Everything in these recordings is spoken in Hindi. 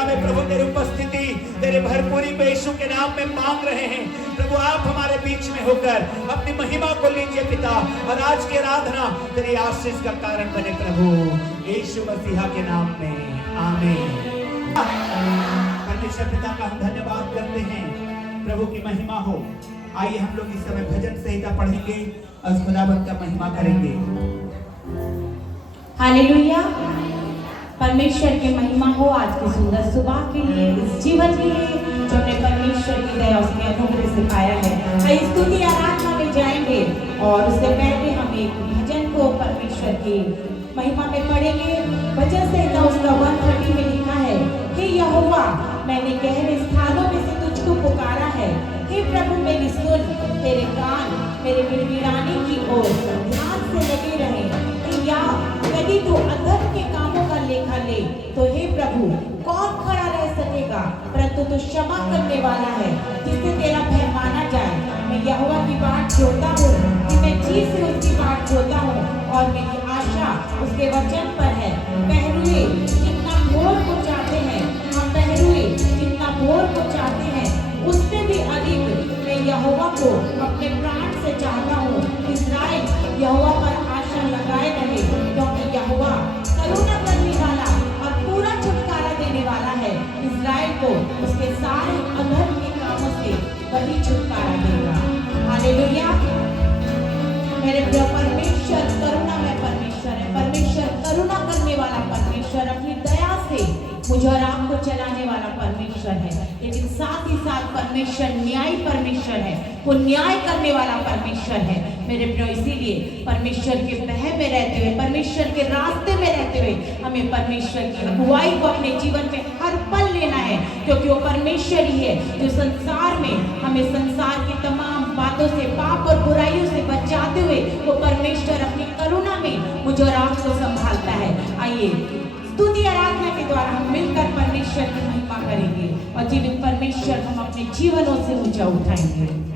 जगह में प्रभु तेरी उपस्थिति, तेरे भरपूरी पे यीशु के नाम में मांग रहे हैं। प्रभु आप हमारे बीच में होकर अपनी महिमा को लीजिए पिता, और आज की आराधना तेरी आशीष का कारण बने प्रभु, यीशु मसीहा के नाम में आमीन। परमेश्वर पिता का हम धन्यवाद करते हैं, प्रभु की महिमा हो। आइए हम लोग इस समय भजन संहिता पढ़ेंगे और खुदावंत का महिमा करेंगे। हालेलुया, परमेश्वर की महिमा हो आज की सुंदर सुबह के लिए, इस जीवन के लिए जो हमने परमेश्वर की दया उसके अनुग्रह से पाया है। हम स्तुति आराधना में जाएंगे और उससे पहले हम एक भजन को परमेश्वर की महिमा में पढ़ेंगे। भजन संहिता उसका 130 में लिखा है, हे यहोवा मैंने गहरे स्थानों में से तुझको पुकारा है। हे प्रभु मेरी सुन, तेरे कान मेरे गिड़गिड़ाने की ओर ध्यान से लगे रहे। या यदि तू अधर्म के कामों का लेखा ले तो हे प्रभु कौन खड़ा रह सकेगा। परंतु तू क्षमा करने वाला है जिससे तेरा भय माना जाए। मैं यहोवा की बाट जोता हूँ कि मैं जी से उसकी बाट जोता हूँ, और मेरी आशा उसके वचन पर है। पहरुए जितना भोर को चाहते हैं, हम पहरुए जितना भोर को चाहते हैं, उससे भी अधिक मैं यहोवा को अपने प्राण से चाहता हूँ। इस्राएल यहोवा पर आशा लगाए रहे, क्योंकि यहोवा करुणा करने वाला और पूरा छुटकारा देने वाला है। इस्राएल को उसके सारे अधर्म के कामों से वही छुटकारा देगा। हालेलुया। मेरे प्रिय परमेश्वर करुणामय परमेश्वर है। परमेश्वर करुणा करने वाला परमेश्वर, अपनी दया से मुझे और आपको चलाने वाला परमेश्वर है। लेकिन साथ ही साथ परमेश्वर न्यायी परमेश्वर है, वो न्याय करने वाला परमेश्वर है मेरे प्रिय। इसीलिए परमेश्वर के भय में रहते हुए, परमेश्वर के रास्ते में रहते हुए हमें परमेश्वर की अगुवाई को अपने जीवन में हर पल लेना है, क्योंकि वो परमेश्वर ही है जो संसार में हमें संसार की तमाम बातों से, पाप और बुराइयों से बचाते हुए वो परमेश्वर अपनी करुणा में मुझे और आपको संभालता है। आइए स्तुति आराधना के द्वारा हम मिलकर परमेश्वर की महिमा करेंगे और जीवित परमेश्वर हम अपने जीवनों से ऊंचा उठाएंगे।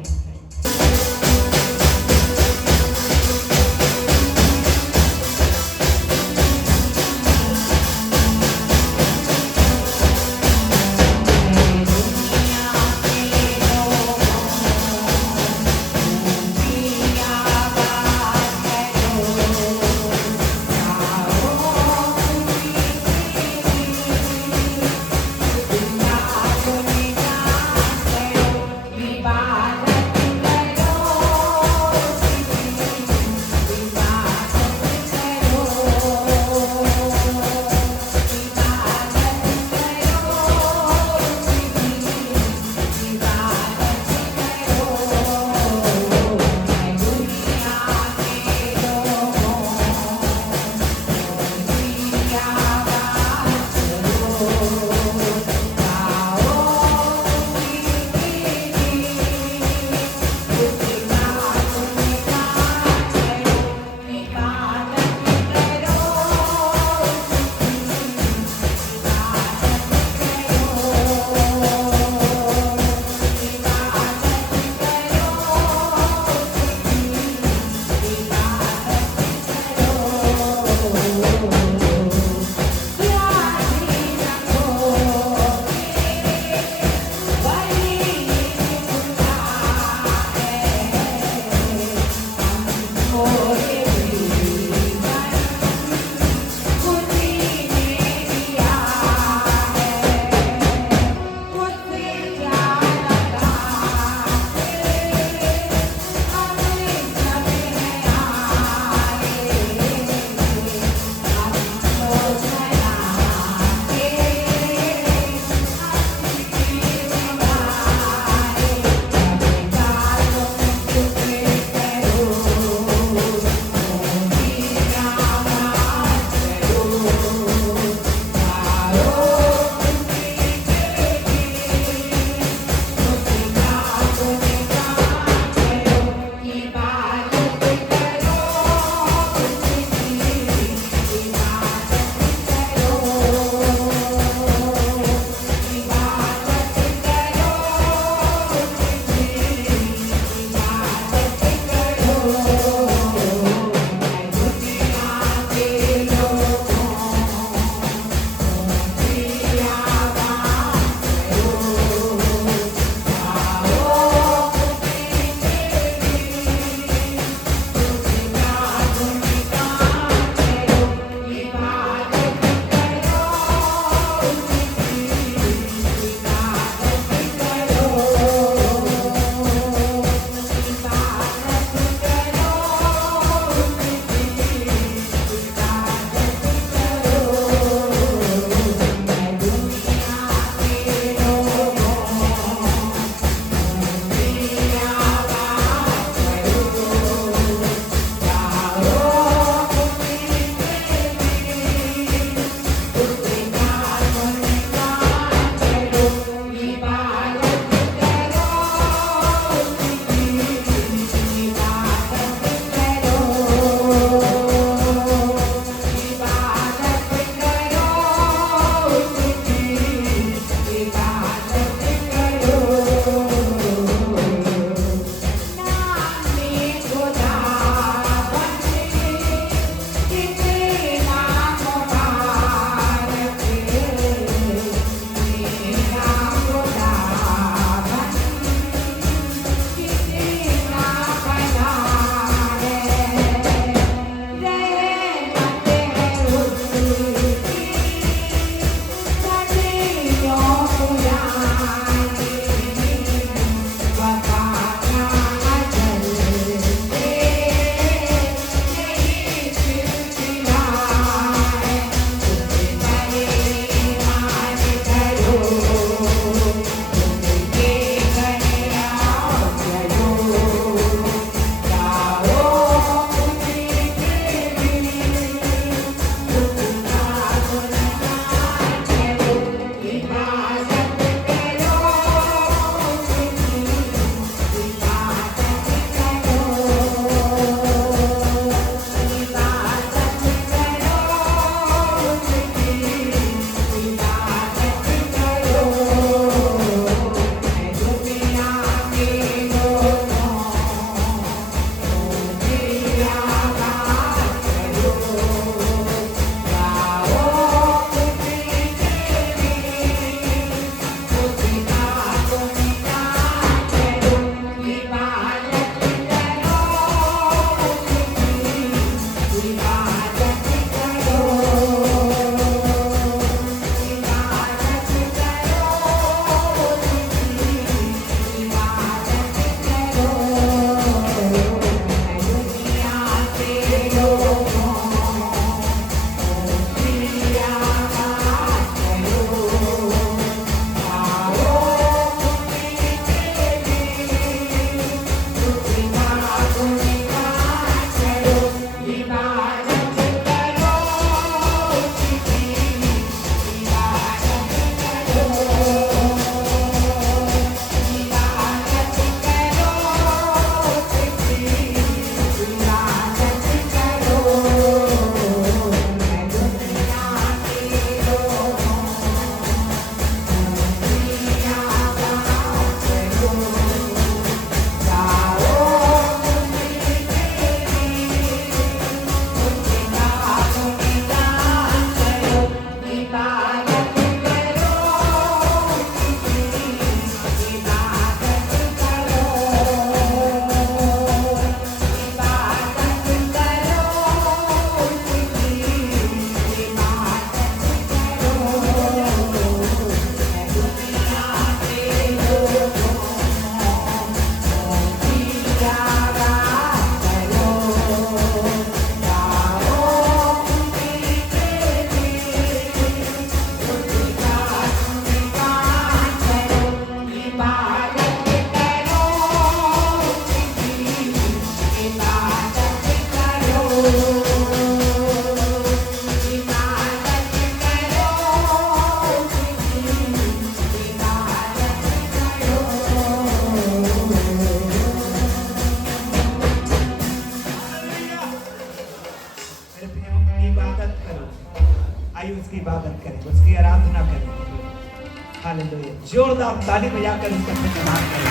हालेलुया, जोरदार ताली बजाकर उसका धन्यवाद करें।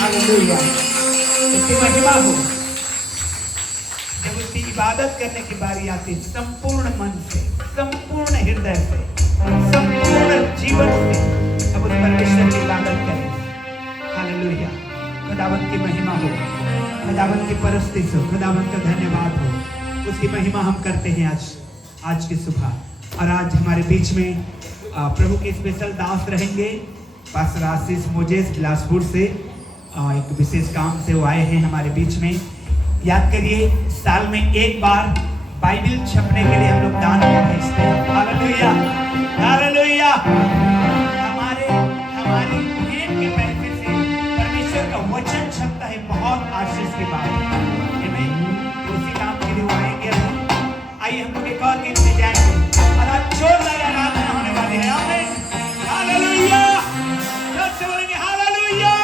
हालेलुया, उसकी महिमा हो। जब उसकी इबादत करने की बारी आती है, संपूर्ण मन से, संपूर्ण हृदय से, संपूर्ण जीवन से अब उस परमेश्वर की इबादत करें। हालेलुया, खुदावंत की महिमा हो, खुदावंत की परस्तिश हो, खुदावंत का धन्यवाद हो। उसकी महिमा हम करते हैं आज की सुबह। और आज हमारे बीच में प्रभु के स्पेशल दास रहेंगे, पास्टर आशीष मोजेस बिलासपुर से। एक विशेष काम से वो आए हैं हमारे बीच में। याद करिए, साल में एक बार बाइबल छपने के लिए हम लोग दान भेजते हैं। Hallelujah, hallelujah. हमारी भेंट के पैसे से परमेश्वर का वचन छपता है, बहुत आशीष की बात है। उसी काम के लिए वो आएंगे। आइए हम लोग एक और गीत में जाएंगे और आज जोरदार आराधना होने वाली है। आमीन, हालेलुया। जोर से बोलेंगे हालेलुया।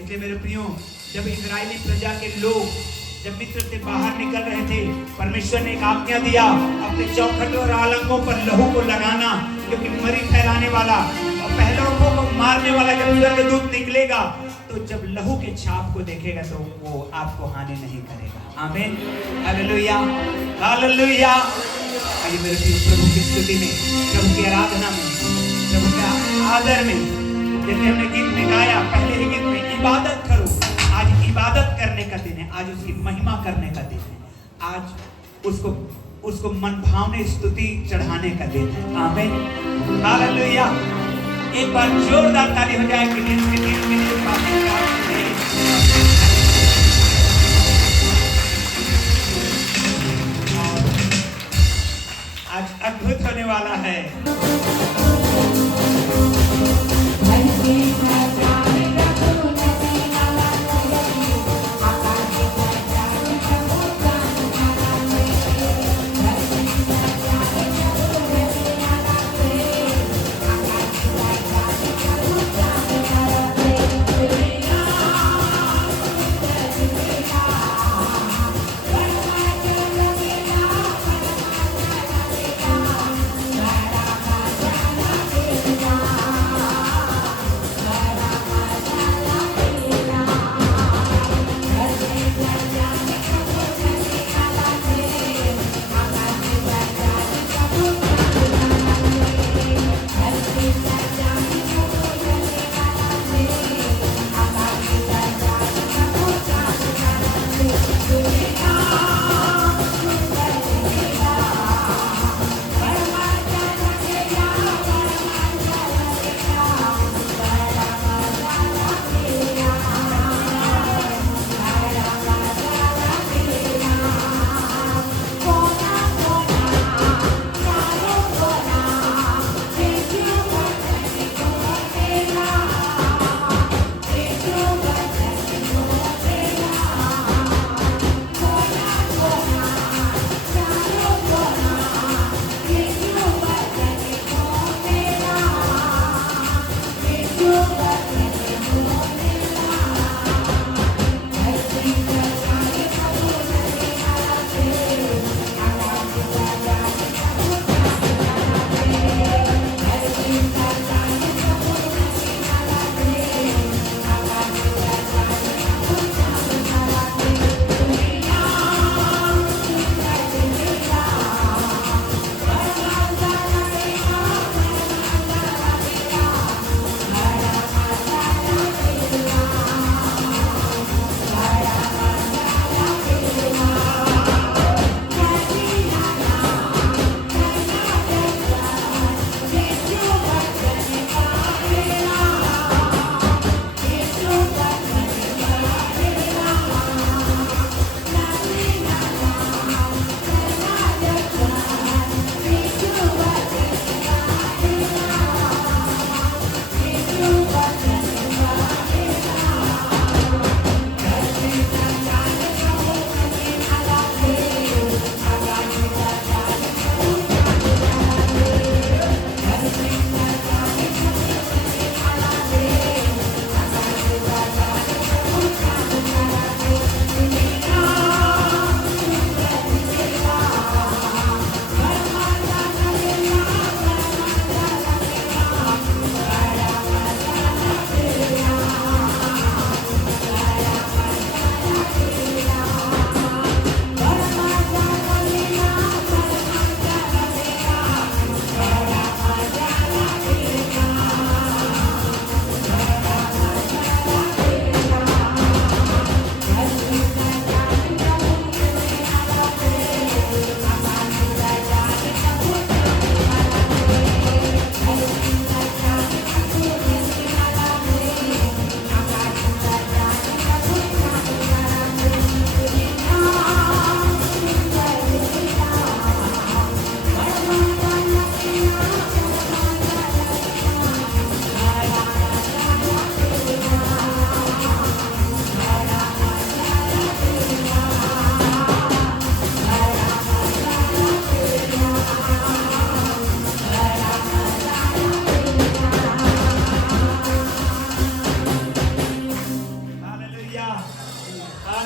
इसलिए मेरे प्रियो, जब इजरायली प्रजा के लोग जब मिस्र से बाहर निकल रहे थे, परमेश्वर ने एक आज्ञा दिया, अपने चौखटों और आलंगों पर लहू को लगाना, क्योंकि मरी फैलाने वाला और पहलौठों को मारने वाला जब स्वर्गदूत निकलेगा, तो जब लहू के छाप को देखेगा तो वो आपको हानि नहीं करेगा। आमीन, हालेलुया, हालेलुया। आइए मेरे प्रिय, प्रभु की स्तुति में, प्रभु की आराधना में, प्रभु का आदर में, जैसे हमने गीत में गाया, पहले ही गीत में, इबादत करो। आज इबादत करने का दिन है, आज उसकी महिमा करने का दिन है, आज उसको मन भावने स्तुति चढ़ाने का दिन है। आमीन, हालेलुया। एक बार जोरदार ताली हो जाए कि दिन के लिए आज अद्भुत होने वाला है।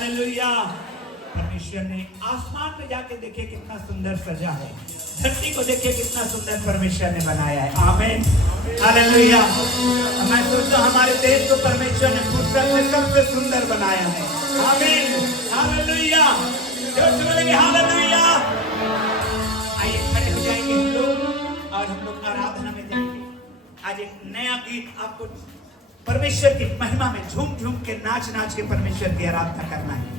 हालेलुया। परमेश्वर ने आसमान पे जाके देखे कितना सुंदर सजा है, धरती को देखे कितना सुंदर परमेश्वर ने बनाया है। आमीन, हालेलुया। मैं सोचता हूं हमारे देश को परमेश्वर ने फुर्सत में सबसे सुंदर बनाया है। आमीन, हालेलुया। जोर से बोलेंगे हालेलुया। आइए खड़े हो जाएंगे हम लोग और हम लोग आराधना में जाएंगे। आज एक नया गीत आपको परमेश्वर की महिमा में झूम झूम के नाच नाच के परमेश्वर की आराधना करना है।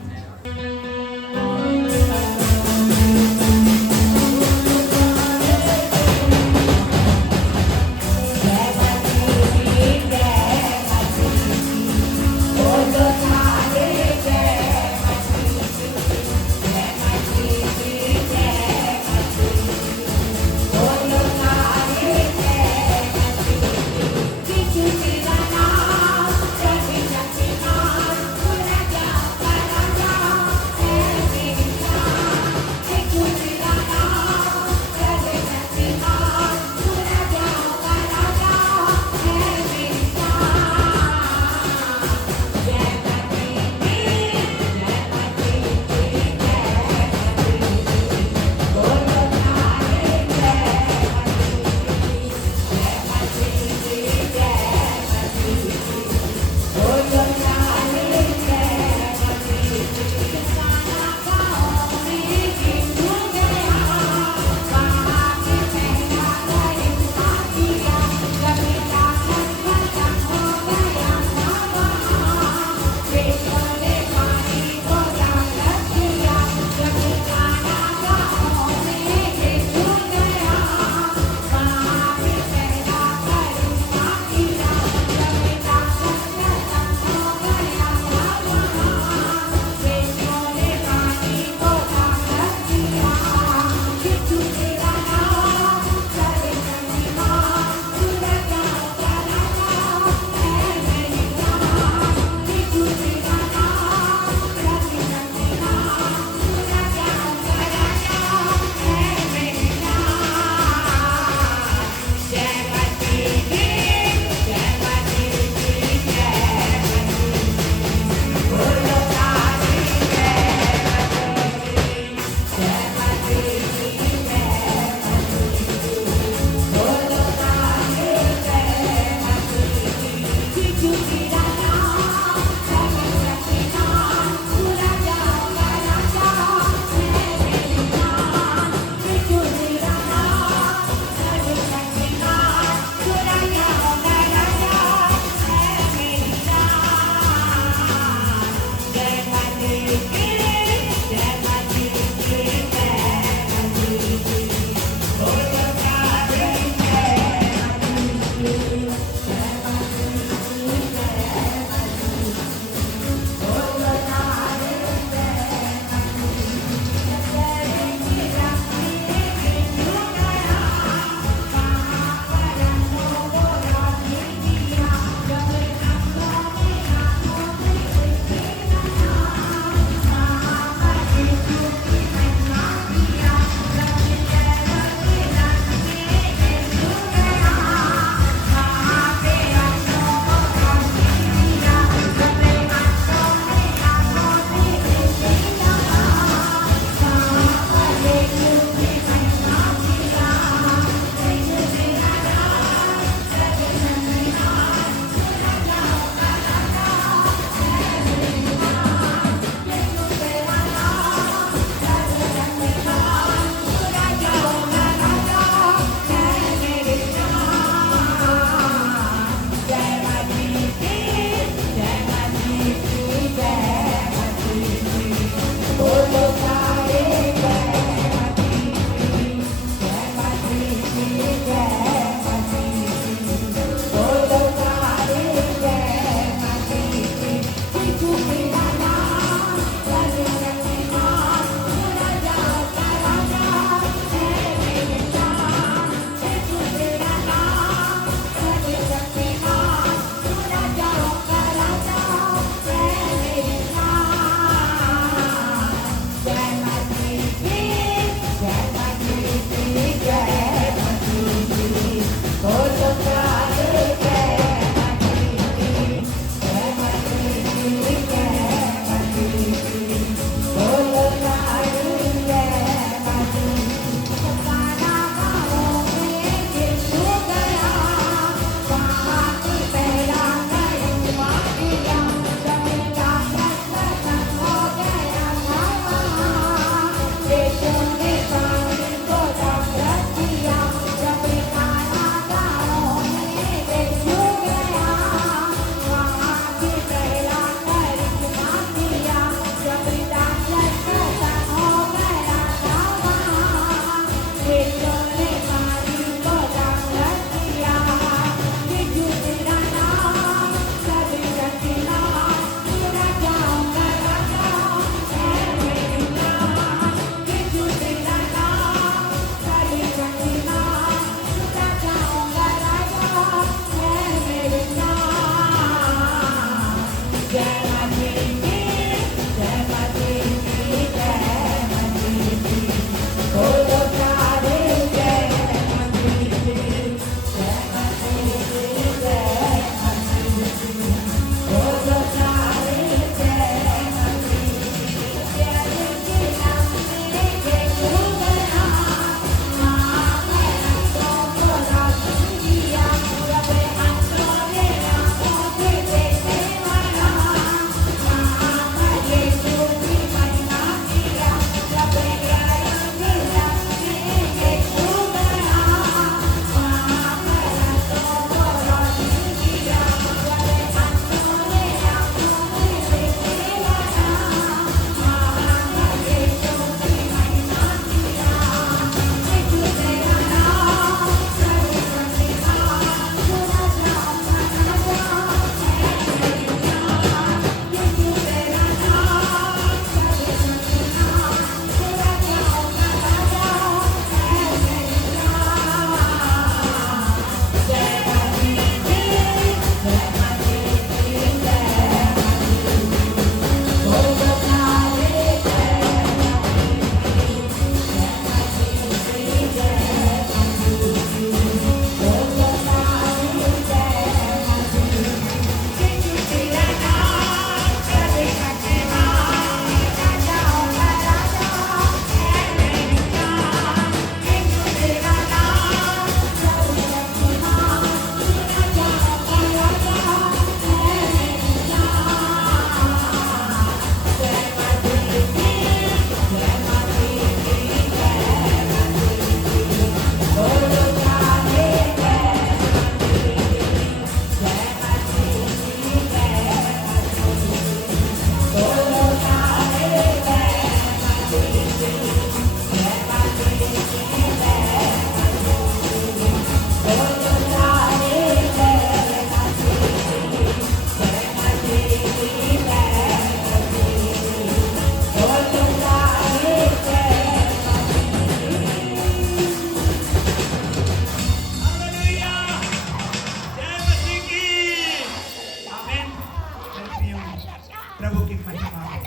महिमा हो,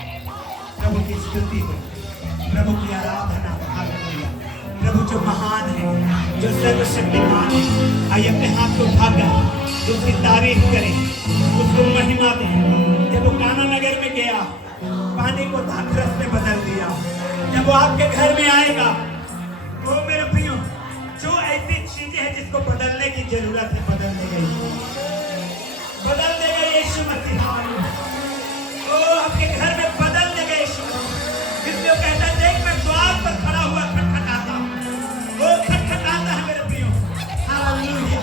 प्रभु की स्तुति हो, प्रभु की आराधना हो। हालेलुया। प्रभु जो महान है, जो सर्वशक्तिमान है, आइए अपने हाथ को उठाकर उसकी तारीफ करें, उसको महिमा दें। जब वो काना नगर में गया, पानी को दाखरस में बदल दिया। जब वो आपके घर में आएगा, वो मेरे प्रियो, जो ऐसी चीजें हैं जिसको बदलने की जरूरत है, बदल देगा यीशु मसीह। ओ आपके घर में बदल देगा यीशु मसीह। इसलिए वो कहता है, देख मैं द्वार पर खड़ा हुआ खटखटाता हूं। वो खटखटाता है मेरे प्रियो। हालेलुया।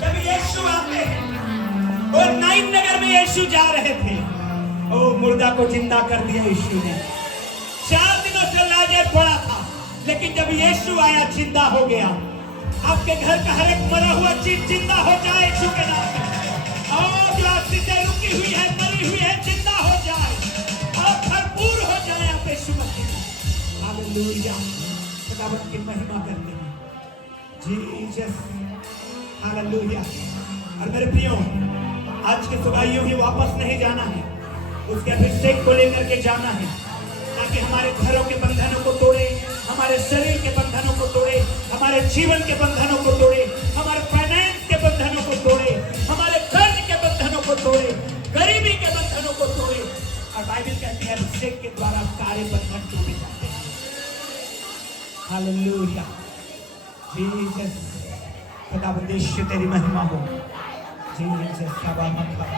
जब यीशु आते हैं, वो नाइन नगर में यीशु जा रहे थे, ओ मुर्दा को जिंदा कर दिया यीशु ने। 4 दिनों से लाजर पड़ा था, लेकिन जब यीशु आया, जिंदा हो गया। आपके घर का हर एक मरा हुआ चीज जिंदा हो जाए यीशु के नाम में। और जो आपसे रुकी हुई है, मरी हुई है, जिंदा हो जाए और भरपूर हो जाए आप यीशु मसीह। हालेलुया। खुदावंद की महिमा करते हैं जीसस। हालेलुया। और मेरे प्रियो, आज की सुबह यूं ही वापस नहीं जाना है, उसके अभिषेक को लेकर के जाना है, ताकि हमारे घरों के बंधनों को तोड़े, हमारे शरीर के बंधनों को तोड़े, हमारे जीवन के बंधनों को तोड़े, हमारे फाइनेंस के बंधनों को तोड़े, हमारे कर्ज के बंधनों को तोड़े, गरीबी के बंधनों को तोड़े। और बाइबल कहती है अभिषेक के द्वारा सारे बंधन टूट जाते हैं। हालेलुया। जीसस। खुदावंद यीशु तेरी महिमा हो। जीसस का मतलब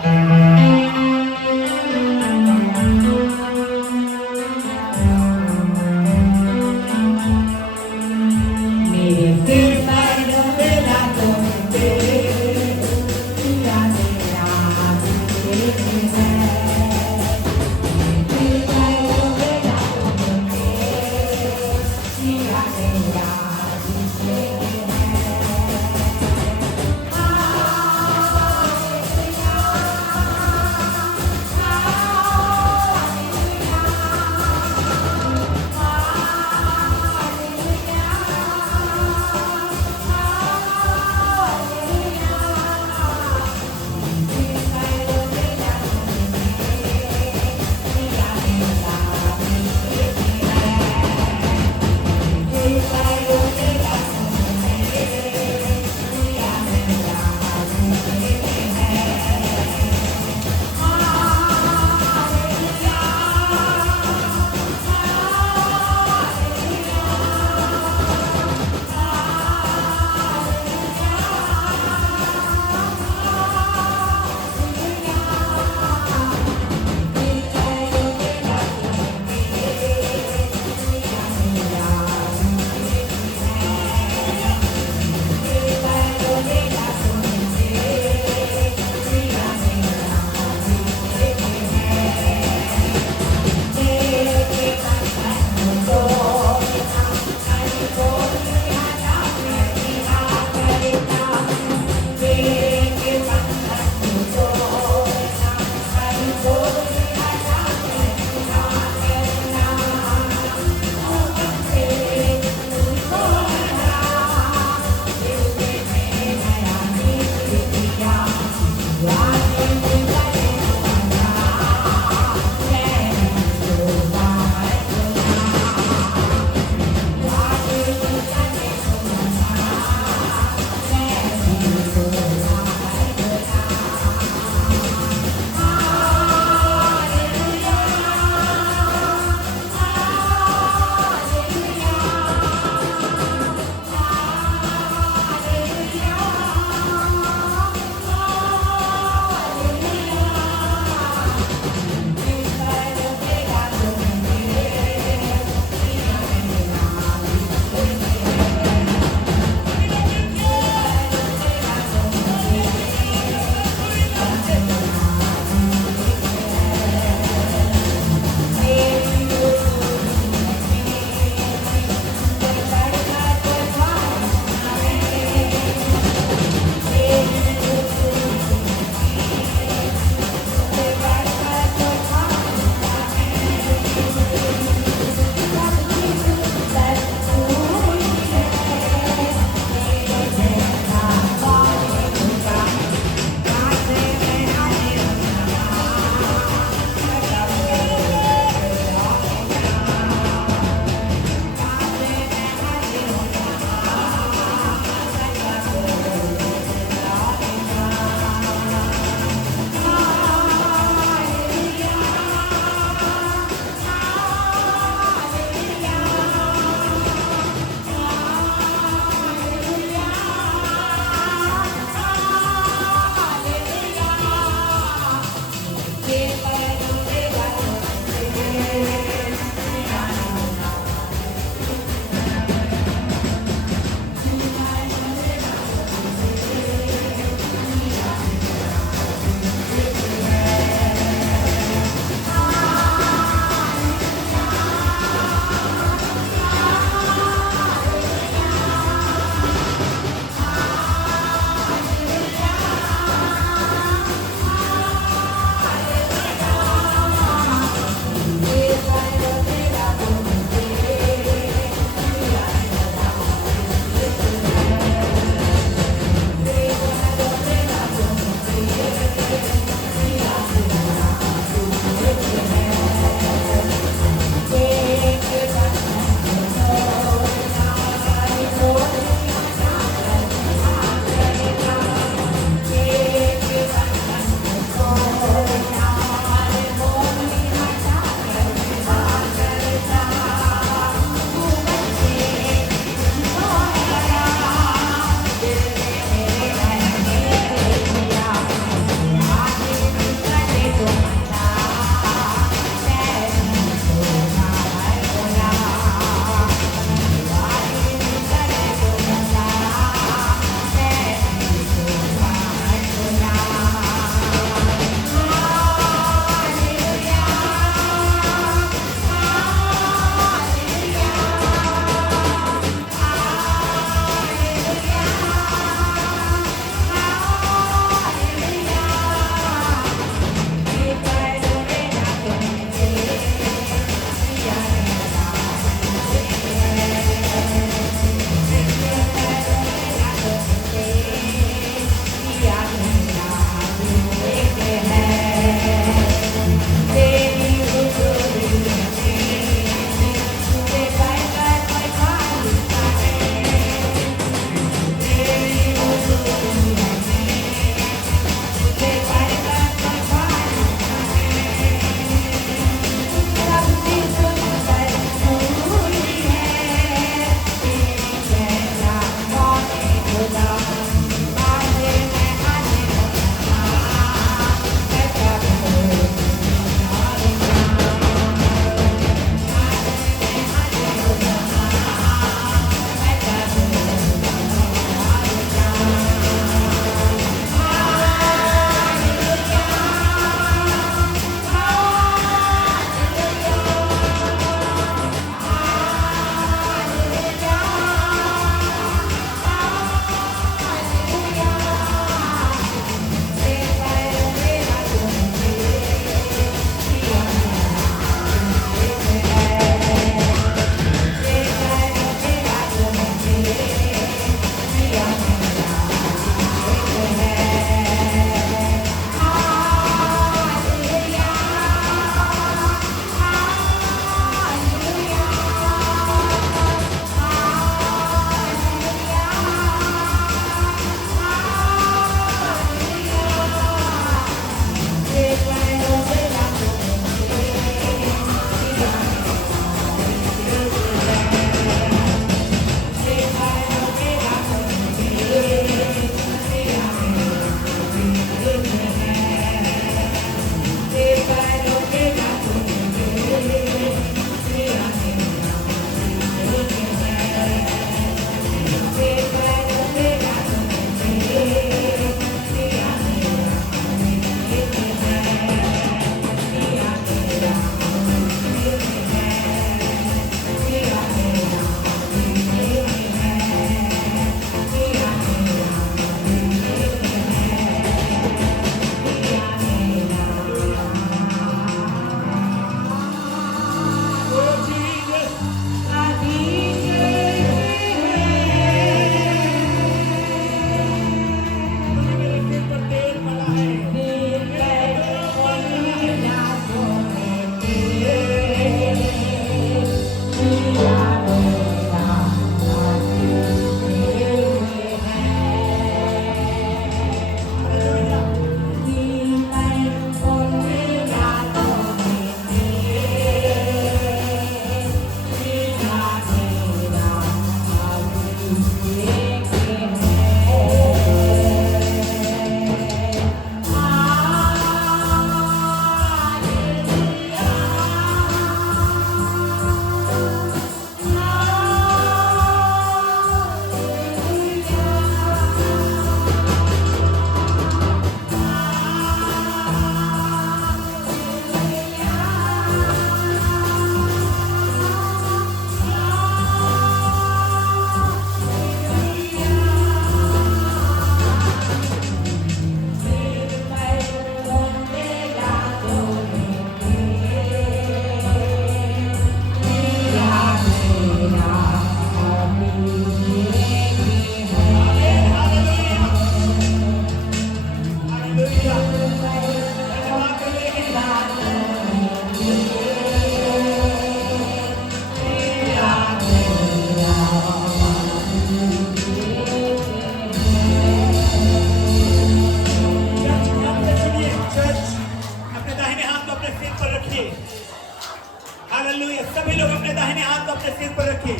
हालेलुया। सभी लोग अपने दाहिने हाथ अपने सिर पर रखिए।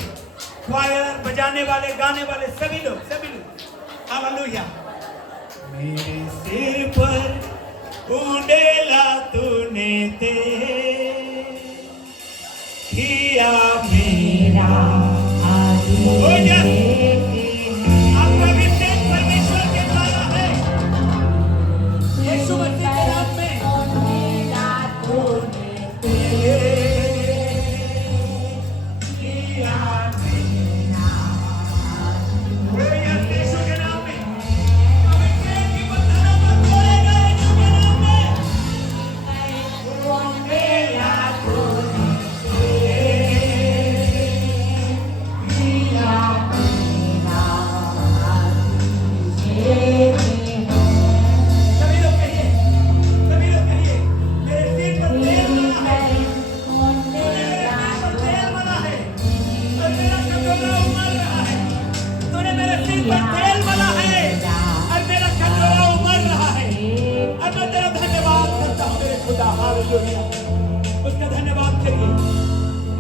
क्वायर, बजाने वाले, गाने वाले, सभी लोग। हालेलुया। मेरे सिर पर उड़ेला तूने ते किया मेरा हो जा। आपका भी तेज परमेश्वर के द्वारा है। यीशु मसीह के नाम में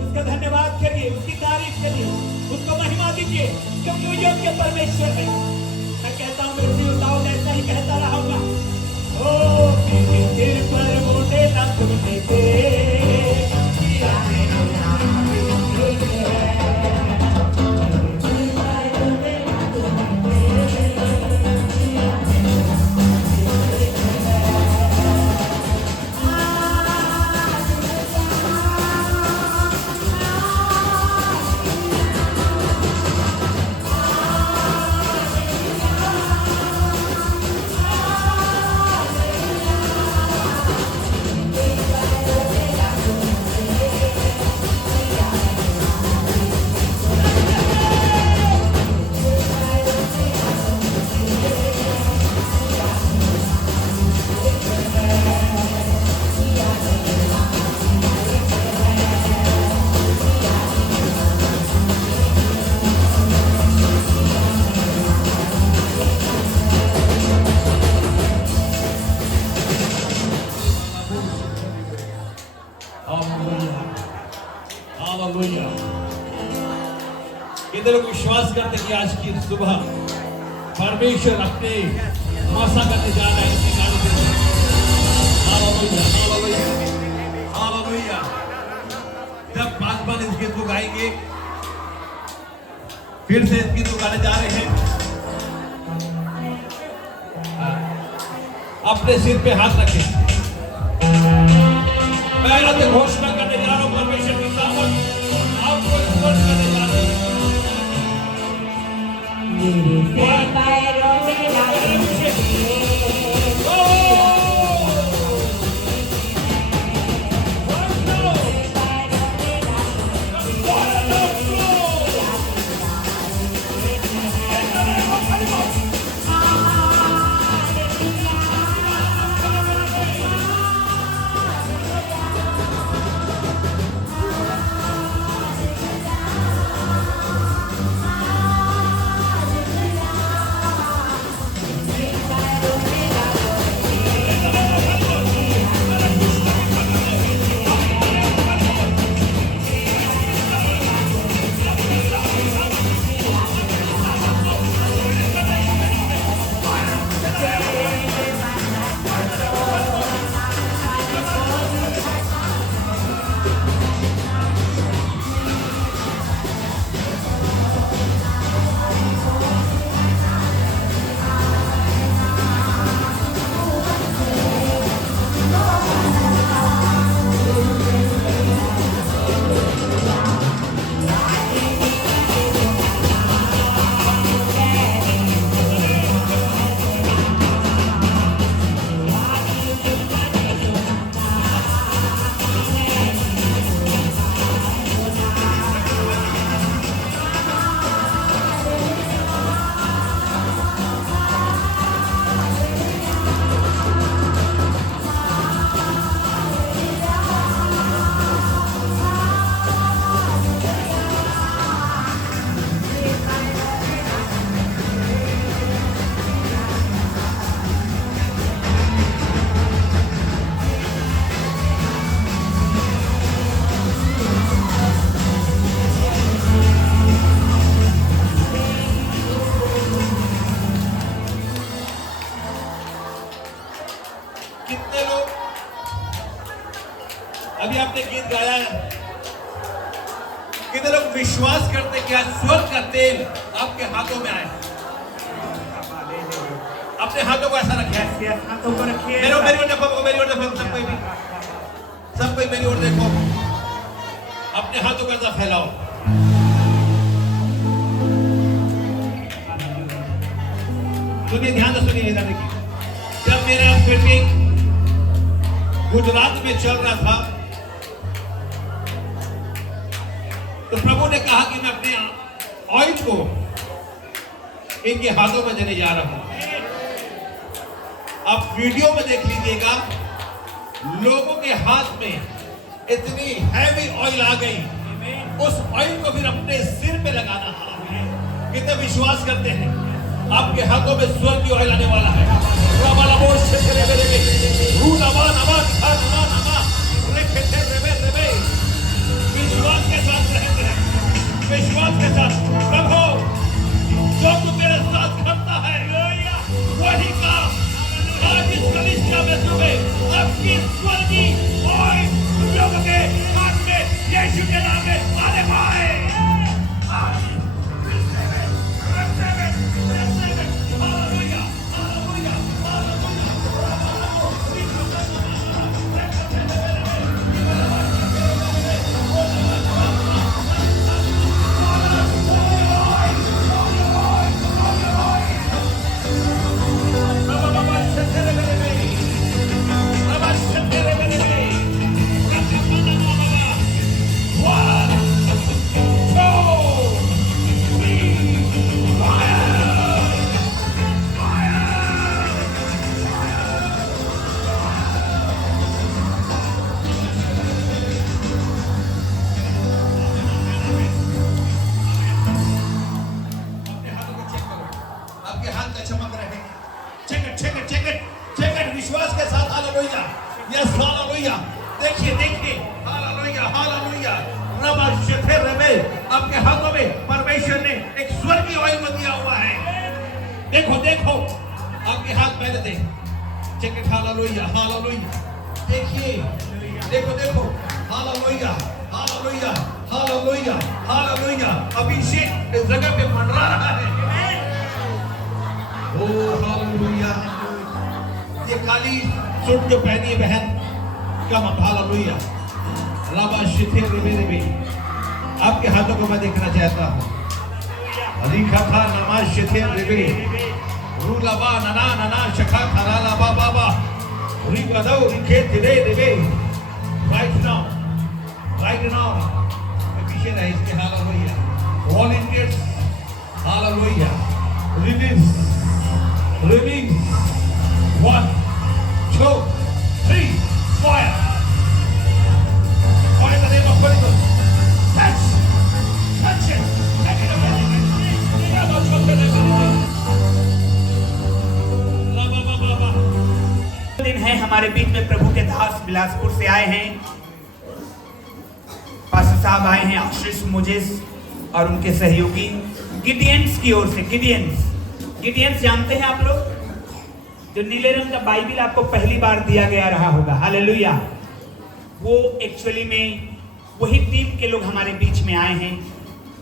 उसका धन्यवाद करिए, उसकी तारीफ करिए, उसको महिमा दीजिए, क्योंकि वो योग्य परमेश्वर है। मैं कहता हूँ मेरे दिल दाऊद ऐसा ही कहता रहूंगा। ओ मेरे सिर पर मोटे लग थे कितने लोग विश्वास करते कि आज की सुबह परमेश्वर अपने मसा करने जा रहा है इसी गाड़ी के लिए। Hallelujah, hallelujah, hallelujah. जब 5 बार इस गीत को गाएंगे, फिर से इस गीत को गाने जा रहे हैं। अपने सिर पे हाथ रखें। मैं आपसे घोषणा करने जा रहा हूं परमेश्वर की सामर्थ आपको स्पर्श करने जा रही है। मेरे सिर पैरों में लगे गीत गाया। कितने लोग विश्वास करते कि आज स्वर्ग का तेल आपके हाथों में आए? अपने हाथों को ऐसा रखिए, हाथों को रखिए। मेरी ओर देखो, मेरी ओर देखो, सब कोई मेरी ओर देखो। अपने हाथों को ऐसा फैलाओ। सुनिए, ध्यान से सुनिए, इधर देखिए। जब मेरा मीटिंग गुजरात में चल रहा था तो प्रभु ने कहा कि मैं अपने ऑयल को इनके हाथों में देने जा रहा हूं। आप वीडियो में देख लीजिएगा, लोगों के हाथ में इतनी हैवी ऑयल आ गई, उस ऑयल को फिर अपने सिर पे लगाना है। कितने विश्वास करते हैं आपके हाथों में स्वर्ग की ऑयल आने वाला है? विश्वास के साथ रहेंगे, विश्वास के साथ। प्रभु, जो तू मेरे साथ करता है वही काम आज इस कलीसिया में तुम्हें आपकी स्वर्गीय ऑयल लोगों के हाथ में यीशु के नाम में आने पाए। विश्वास के साथ हालेलुया, यस हालेलुया। देखिए देखिए, हालेलुया हालेलुया। आपके हाथों में परमेश्वर ने एक स्वर्गीय ऑयल में दिया हुआ है। देखो देखो, आपके हाथ पहले दे, चेक इट, हालेलुया हालेलुया। देखिए देखो देखो, हालेलुया हालेलुया हालेलुया हालेलुया। अभिषेक इस जगह पे मंडरा रहा है। ओ हालेलुया। ये काली सूट जो पहनी है बहन, कम हालेलुया। लाबा शिथे रिबे रिबे, आपके हाथों को मैं देखना चाहता हूँ। लिखा था नमा शिथे रिबे, रूलाबा नना नना शखा खरा लाबा बाबा, रिबदो रिखे तिरे रिबे। राइट नाउ, राइट नाउ, पीछे रहे इसके। Hallelujah. Volunteers, hallelujah. Release, release. 1 2 3 fire. Fire in the name of Holy Ghost. Touch, touch it, take it away. दिन है हमारे बीच में प्रभु के दास बिलासपुर से आए हैं। पास्टर साहब आए हैं, आशीष मोजेस और उनके सहयोगी गिडियंस की ओर से। गिडियंस जानते हैं आप लोग? जो नीले रंग का बाइबल आपको पहली बार दिया गया रहा होगा, हालेलुया। वो एक्चुअली में वही टीम के लोग हमारे बीच में आए हैं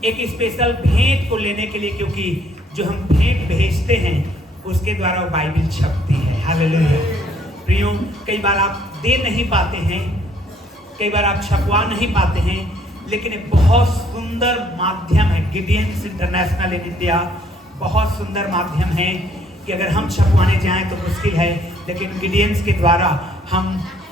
एक स्पेशल भेंट को लेने के लिए, क्योंकि जो हम भेंट भेजते हैं उसके द्वारा वो बाइबल छपती है। हालेलुया। प्रियो, कई बार आप दे नहीं पाते हैं, कई बार आप छपवा नहीं पाते हैं, लेकिन एक बहुत सुंदर माध्यम है गिडियंस इंटरनेशनल इन इंडिया। बहुत सुंदर माध्यम है कि अगर हम छपवाने जाएं तो मुश्किल है, लेकिन गिडियंस के द्वारा हम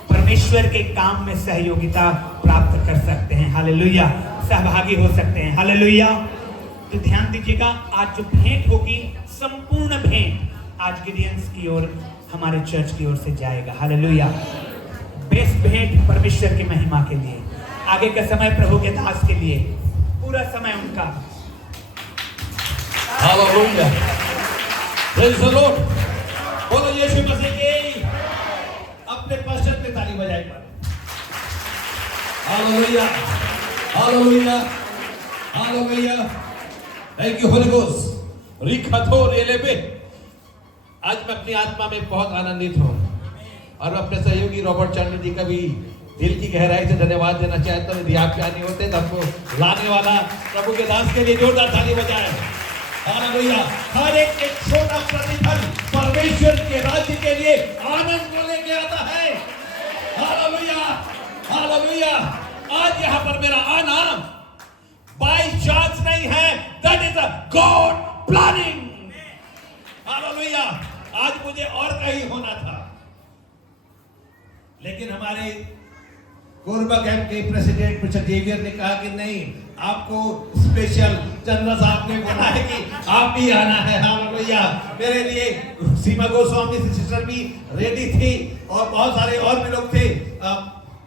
परमेश्वर के काम में सहयोगिता प्राप्त कर सकते हैं। हालेलुया। सहभागी हो सकते हैं। हालेलुया। तो ध्यान दीजिएगा, आज जो भेंट होगी, संपूर्ण भेंट आज गिडियंस की ओर, हमारे चर्च की ओर से जाएगा। हालेलुया। बेस्ट भेंट परमेश्वर की महिमा के लिए, आगे का समय प्रभु के दास के लिए, पूरा समय उनका। हालेलुया। Praise the Lord. बोलो यीशु मसीह की। अपने पास्टर पे ताली बजाइए पर। Hallelujah hallelujah hallelujah. Thank you Holy Ghost. रिखतो रेलेबे। आज मैं अपनी आत्मा में बहुत आनंदित हूँ और अपने सहयोगी रॉबर्ट चांडी जी का भी दिल की गहराई से धन्यवाद देना चाहता हूँ। यदि आप क्या नहीं होते तो आपको लाने वाला प्रभु के दास के लिए जोरदार ताली बजाएं। हालेलुया। हर एक छोटा प्रतिफल परमेश्वर के राज्य के लिए आनंद को लेके आता है। Hallelujah, hallelujah. आज यहाँ पर मेरा आना बाय चांस नहीं है, that is a God planning. Hallelujah. आज मुझे और कहीं होना था, लेकिन हमारे कोरबा कैंप के प्रेसिडेंट मिस्टर जेवियर ने कहा कि नहीं, आपको स्पेशल चंद्रा साहब ने बोला है कि आप भी आना है। हालेलुया। मेरे लिए सीमा गोस्वामी सिस्टर भी रेडी थी और बहुत सारे और भी लोग थे,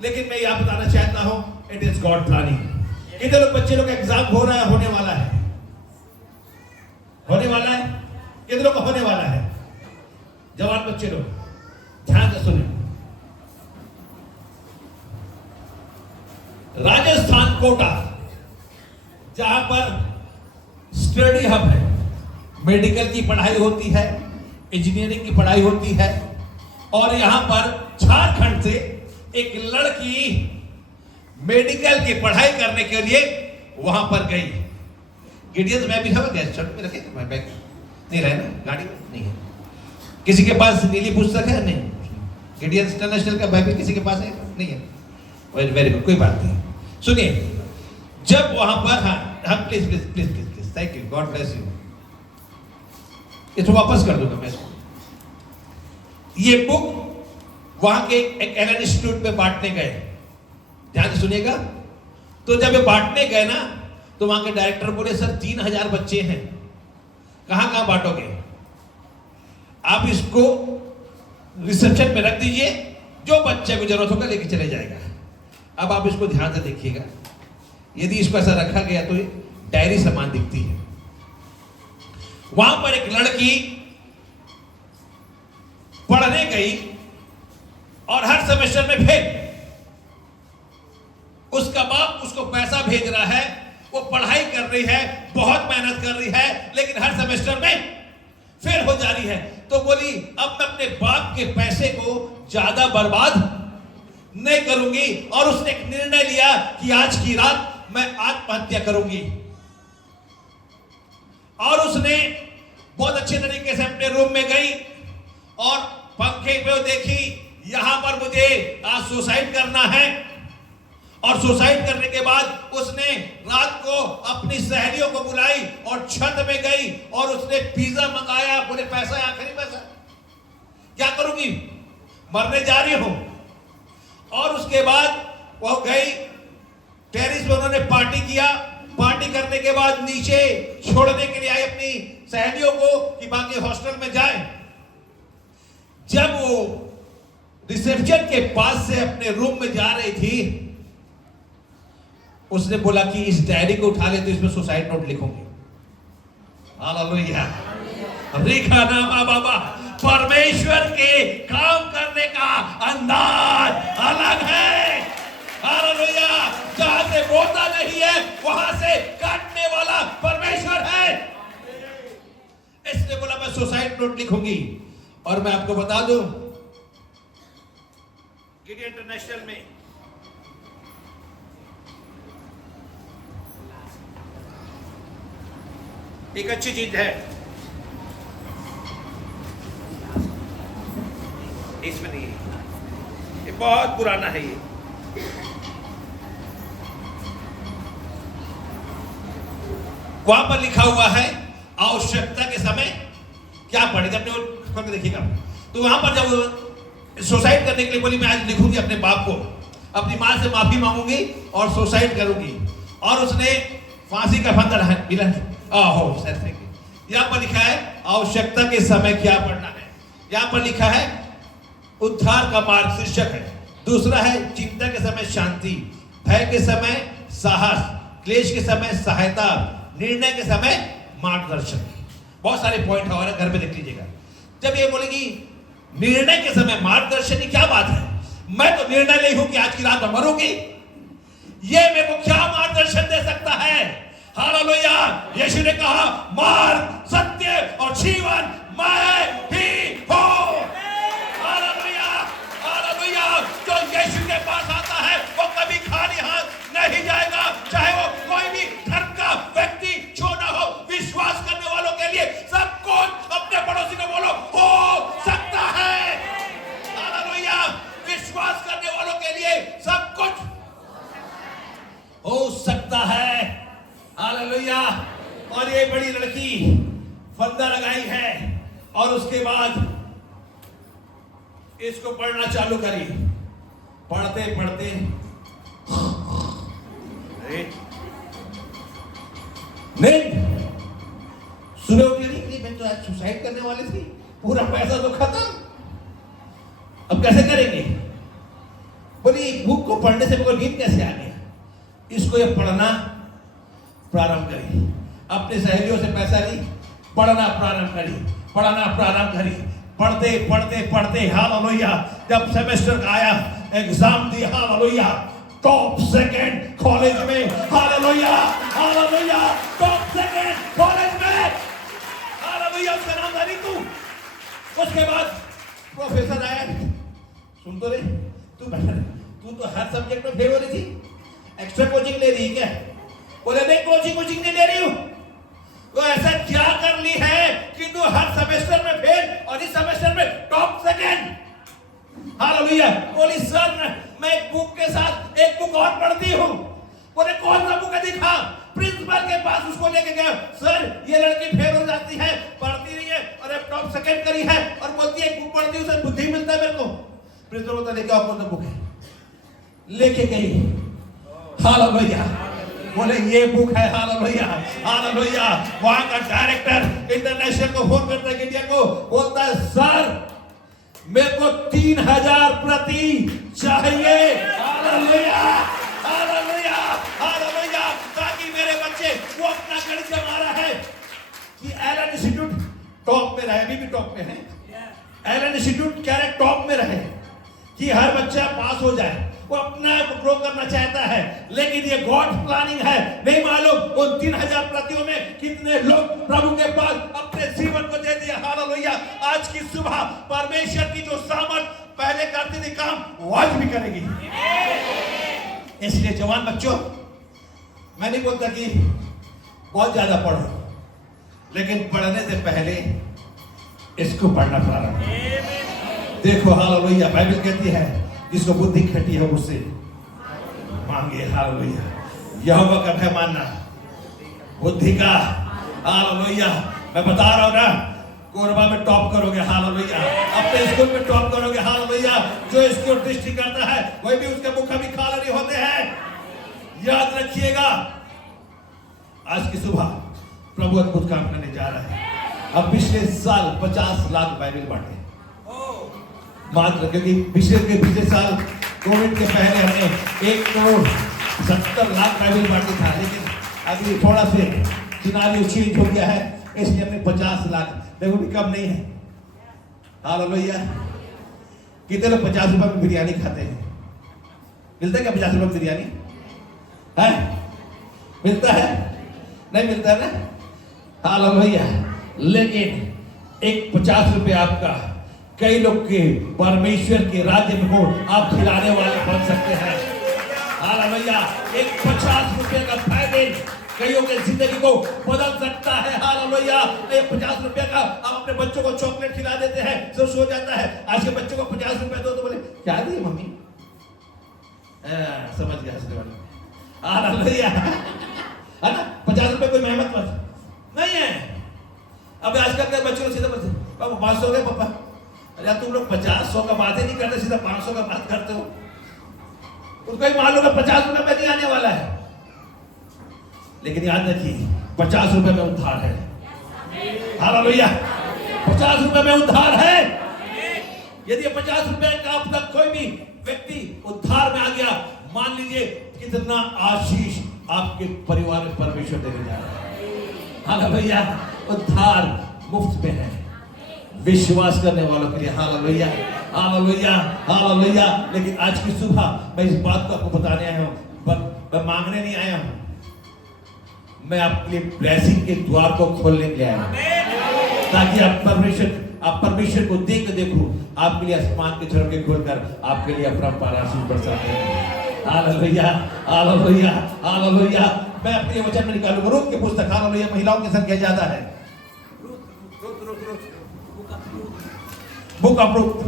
लेकिन मैं यह बताना चाहता हूं, इट इज गॉड प्लानिंग। कितने लोग बच्चे लोग एग्जाम हो रहा है, होने वाला है, होने वाला है, कितने लोग होने वाला है? जवान बच्चे लोग ध्यान से सुने। राजस्थान कोटा जहां पर स्टडी हब है, मेडिकल की पढ़ाई होती है, इंजीनियरिंग की पढ़ाई होती है, और यहां पर झारखंड से एक लड़की मेडिकल की पढ़ाई करने के लिए वहां पर गई। गिडियंस में भी था, गैस में रखे बैग नहीं रहे ना, गाड़ी में नहीं है। किसी के पास नीली पुस्तक है? नहीं। गिडियंस इंटरनेशनल का बाइबल किसी के पास है? नहीं है। वेरी गुड, कोई बात नहीं। सुनिए, जब वहां पर हाँ please please please please please, thank you, God bless you. इसको वापस कर दूंगा मैं इसको। ये बुक वहां के एक एलन इंस्टीट्यूट में बांटने गए, ध्यान से सुनिएगा। तो जब ये बांटने गए ना, तो वहां के डायरेक्टर बोले सर 3000 बच्चे हैं, कहां कहां बांटोगे? आप इसको रिसेप्शन में रख दीजिए, जो बच्चे को जरूरत होगा लेके चले जाएगा। अब आप इसको ध्यान से देखिएगा, यदि इसको ऐसा रखा गया तो ये डायरी समान दिखती है। वहां पर एक लड़की पढ़ने गई और हर सेमेस्टर में फेल। उसका बाप उसको पैसा भेज रहा है, वो पढ़ाई कर रही है, बहुत मेहनत कर रही है, लेकिन हर सेमेस्टर में फेल हो जा रही है। तो बोली अब मैं अपने बाप के पैसे को ज्यादा बर्बाद नहीं करूंगी, और उसने एक निर्णय लिया कि आज की रात मैं आत्महत्या करूंगी। और उसने बहुत अच्छे तरीके से अपने रूम में गई और पंखे पे देखी, यहां पर मुझे आज सुसाइड करना है। और सुसाइड करने के बाद उसने रात को अपनी सहेलियों को बुलाई और छत में गई और उसने पिज्जा मंगाया। बोले पैसा है, आखिरी पैसा, क्या करूंगी, मरने जा रही हूं। और उसके बाद वो गई टेरिस में, उन्होंने पार्टी किया। पार्टी करने के बाद नीचे छोड़ने के लिए आई अपनी सहेलियों को कि बाकी हॉस्टल में जाए। जब वो रिसेप्शन के पास से अपने रूम में जा रही थी, उसने बोला कि इस डायरी को उठा ले तो इसमें सुसाइड नोट लिखूंगी। हालेलुया। रेखा नामा बाबा, परमेश्वर के काम करने का अंदाज अलग है। हालेलुया। जहां से बोलता नहीं है वहां से काटने वाला परमेश्वर है। इसने बोला मैं सुसाइड नोट लिखूंगी। और मैं आपको बता दूं, गिडियन इंटरनेशनल में एक अच्छी चीज है, इसमें नहीं है, ये बहुत पुराना है। ये वहां पर लिखा हुआ है आवश्यकता के समय क्या पढ़ेगा, अपने खोल के देखिएगा। तो वहां पर जब सुसाइड करने के लिए बोली मैं आज लिखूंगी अपने बाप को, अपनी मां से माफी मांगूंगी और सुसाइड करूंगी। और उसने फांसी का फंदा मिला। यहां पर लिखा है आवश्यकता के समय क्या पढ़ना है। यहां पर लिखा है उद्धार का मार्ग शीर्षक है। दूसरा है चिंता के समय शांति, भय के समय साहस, क्लेश के समय सहायता, निर्णय के समय मार्गदर्शन। बहुत सारे पॉइंट है, घर में देख लीजिएगा। जब ये बोलेगी निर्णय के समय मार्गदर्शन, की क्या बात है? मैं तो निर्णय ली हूं कि आज की रात में मरूंगी, ये मेरे को क्या मार्गदर्शन दे सकता है? हालेलुया। यीशु ने कहा मार्ग, सत्य और जीवन मैं ही हूं। Hallelujah, hallelujah. जो यीशु के पास आता हो सकता है। हालेलुया। और ये बड़ी लड़की फंदा लगाई है और उसके बाद इसको पढ़ना चालू करी। पढ़ते पढ़ते नहीं, सुबह उठी नहीं, मैं तो आज सुसाइड करने वाली थी, पूरा पैसा तो खत्म, अब कैसे करेंगे? बोली बुक को पढ़ने से मेरे को नींद कैसे आ गया? इसको ये पढ़ना प्रारंभ करी। अपनी सहेलियों से पैसा ली, पढ़ना प्रारंभ करी, पढ़ना प्रारंभ करी। पढ़ते पढ़ते पढ़ते हालेलुया, जब सेमेस्टर आया, एग्जाम दी, हालेलुया, टॉप सेकंड कॉलेज में, hallelujah hallelujah, top second college में, हालेलुया, उसका नाम था रितु। उसके बाद प्रोफेसर आया, सुन तो रे, तू तो हर सब्जेक्ट में फेल हो रही थी, एक्स्ट्रा कोचिंग ले रही है क्या? बोले नहीं, कोचिंग नहीं ले रही हूं। तो ऐसा क्या कर ली है कि तू हर सेमेस्टर में फेल और इस सेमेस्टर में टॉप सेकंड? हालेलुया। बोली सर मैं एक बुक के साथ एक बुक और पढ़ती हूँ। बोले कौन सा बुक है, दिखा। प्रिंसिपल के पास उसको लेके गया, सर ये लड़की फेल हो जाती है, पढ़ती नहीं है और अब टॉप सेकंड करी है और बोलती है एक बुक पढ़ती हूँ, उससे बुद्धि मिलता है मेरे को। प्रिंसिपल बोलता लेके आओ कौन सा बुक है, लेके गई। हालेलुया। बोले ये बुक है, हालेलुया हालेलुया। वहां का डायरेक्टर इंटरनेशनल को फोन करता है, इंडिया को, बोलता है सर मेरे को 3000 प्रति चाहिए। Hallelujah hallelujah hallelujah. ताकि मेरे बच्चे वो अपना गणित जमा रहा है कि एलन इंस्टीट्यूट टॉप में रहे, अभी भी टॉप में है। एलन इंस्टीट्यूट क्या है, टॉप में रहे कि हर बच्चा पास हो जाए, वो अपना ग्रो करना चाहता है। लेकिन ये गॉड प्लानिंग है, नहीं मालूम उन 3000 प्रतियों में कितने लोग प्रभु के पास अपने जीवन को दे दिया। हालेलुया। आज की सुबह परमेश्वर की जो सामर्थ पहले करती थी काम, वो आज भी करेगी। इसलिए जवान बच्चों, मैं नहीं बोलता कि बहुत ज्यादा पढ़ो, लेकिन पढ़ने से पहले इसको पढ़ना प्रारंभ। देखो हालेलुया, बाइबल कहती है जिसको बुद्धि खटी है उससे मांगे। हालेलुया। यहोवा का भय मानना बुद्धि का। हालेलुया। मैं बता रहा हूं ना, कोरबा में टॉप करोगे, हालेलुया, अपने स्कूल में टॉप करोगे, हालेलुया। जो स्कूल दृष्टि करता है वही भी उसके मुख भी खाली होते हैं, याद रखिएगा। आज की सुबह प्रभु अद्भुत काम करने जा रहा है। अब पिछले साल 50 लाख बाइबल बांटे मात्र, क्योंकि पिछले साल कोविड के पहले हमने 1,70,00,000 बाइबल बांटे था, लेकिन अभी थोड़ा से सिनारियो चेंज हो गया है, इसलिए हमने 50 लाख। देखो भी कम नहीं है। हालेलुया। कितने लोग 50 रुपए में बिरयानी खाते हैं? मिलता है क्या 50 रुपए बिरयानी है? मिलता है? नहीं मिलता है ना। हालेलुया। लेकिन एक 50 रुपए आपका कई लोग के परमेश्वर के राज्य में हो आप खिलाने वाले बन सकते हैं। हालेलुया। एक 50 रुपए का फायदे कईयों के जिंदगी को बदल सकता है। हालेलुया। एक 50 रुपए का आप अपने बच्चों को चॉकलेट खिला देते हैं, सब सो जाता है। आज के बच्चों को 50 रुपए दो तो बोले क्या दी मम्मी? समझ गया हंसने वाला। हालेलुया। है ना, 50 रुपए कोई मेहनत मत नहीं है। अब आजकल के बच्चों को सीधा बोलते पापा 500 गए पापा। अरे तुम लोग 50-100 का बात ही नहीं करते, सीधा 500 का बात करते हो। उसको ही मालूम है 50 रुपए में नहीं आने वाला है। लेकिन याद रखिए 50 रुपए में उद्धार है। हालेलुया। 50 रुपए में उद्धार है। यदि 50 रुपए का अब तक कोई भी व्यक्ति उद्धार में आ गया, मान लीजिए कितना आशीष आपके परिवार में परमेश्वर देने जा रहा है। हालेलुया। उद्धार मुफ्त में है विश्वास करने वालों के लिए। Hallelujah hallelujah hallelujah. लेकिन आज की सुबह मैं इस बात को आपको बताने आया हूं, मैं मांगने नहीं आया हूं, मैं आपके लिए ब्लेसिंग के द्वार को खोलने के लिए आया हूं, ताकि आप परमेश्वर को देखो आपके लिए आसमान के झरोखे खोलकर आपके लिए अपरंपार आशीष बरसाते हैं। Hallelujah hallelujah hallelujah. मैं अपने लिए वचन में निकालूंगा रूत की पुस्तक। हालेलुया। महिलाओं की संख्या ज्यादा है। Book of Ruth.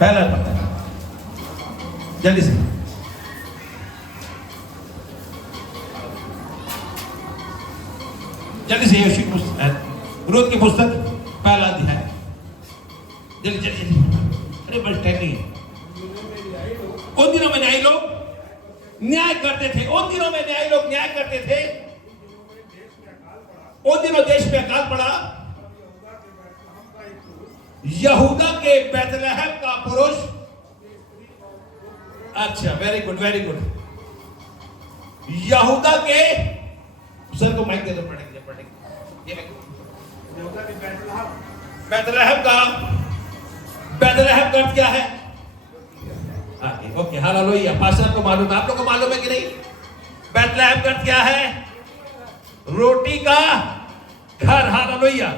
पहला पत्र, जल्दी से। जल्दी से यहोशू की पुस्तक, विरोध की पुस्तक, पहला अध्याय। जल्दी जल्दी जल्दी, अरे बस टाइम नहीं है। उन दिनों में न्यायी लोग न्याय करते थे, उन दिनों में न्यायी लोग न्याय करते थे। उन दिनों देश में अकाल पड़ा। यहूदा के बैतलहम का पुरुष, अच्छा वेरी गुड वेरी गुड, यहूदा के, सर को माइक दे दो, पढ़ेंगे बैतलहम का, बैतलहम का क्या है? Okay, hallelujah. पास्टर को मालूम है, आप लोग को मालूम है कि नहीं? बैतलहम का क्या है? रोटी का घर, हालेलुया।